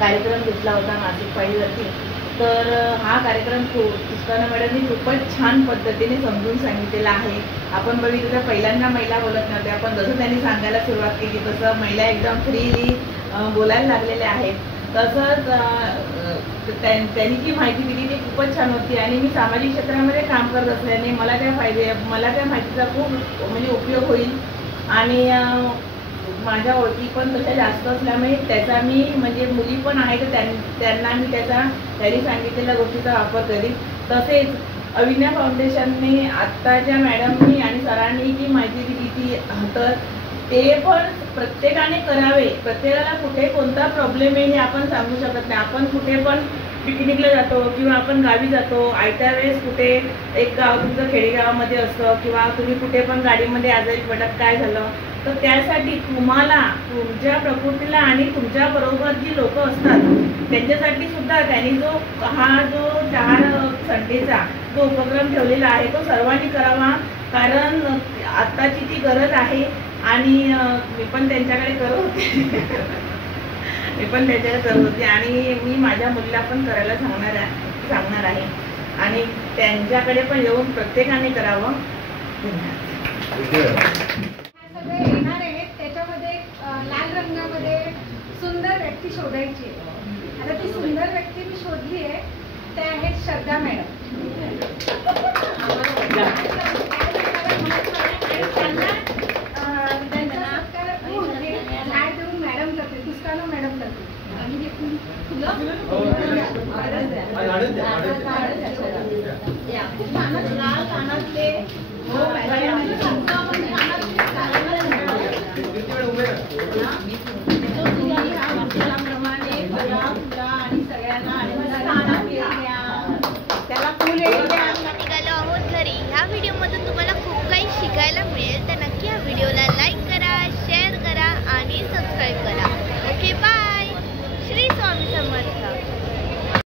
कार्यक्रम घेतला होता मासिक पाळीवरती, तर हा कार्यक्रम पुष्कळ मॅडमनी खूपच छान पद्धतीने समजून सांगितलेला आहे. आपण बघितलं तर पहिल्यांदा महिला बोलत नव्हत्या, पण जसं त्यांनी सांगायला सुरुवात केली तसं महिला एकदम फ्रीली बोलायला लागलेल्या आहेत. तसंच त्यांनी जी माहिती दिली ती खूपच छान होती. आणि मी सामाजिक क्षेत्रामध्ये काम करत असल्याने मला त्या माहितीचा खूप म्हणजे उपयोग होईल. आणि माझ्या ओळखी पण तशा जास्त असल्यामुळे त्याचा मी म्हणजे मुली पण आहे तर त्यांना मी त्यांनी सांगितलेल्या गोष्टीचा वापर करीन. तसेच अविज्ञा फाउंडेशनने आत्ताच्या मॅडमनी आणि सरांनी जी माहिती दिली ती तर ते पण प्रत्येकाने करावे. प्रत्येकाला कुठे कोणता प्रॉब्लेम आहे हे आपण सांगू शकत नाही. आपण कुठे पण पिकनिकला जातो किंवा आपण गावी जातो, आयत्या वेळेस कुठे एक गाव तुमचं खेडेगावामध्ये असतं किंवा तुम्ही कुठे पण गाडीमध्ये आजारी पडत काय झालं, तर त्यासाठी तुम्हाला तुमच्या प्रकृतीला आणि तुमच्या बरोबर जी लोक असतात त्यांच्यासाठी सुद्धा त्यांनी हा जो 4 संडेचा जो उपक्रम ठेवलेला आहे तो सर्वांनी करावा. कारण आत्ताची ती गरज आहे. आणि मी पण त्यांच्याकडे करत होते आणि मी माझ्या मुलीला पण करायला सांगणार आहे आणि त्यांच्याकडे पण येऊन प्रत्येकाने करावं. सगळे येणार आहेत. त्याच्यामध्ये लाल रंगामध्ये सुंदर व्यक्ती शोधायची आहे. आता ती सुंदर व्यक्ती मी शोधली आहे, त्या आहेत श्रद्धा मॅडम. मॅडम करते.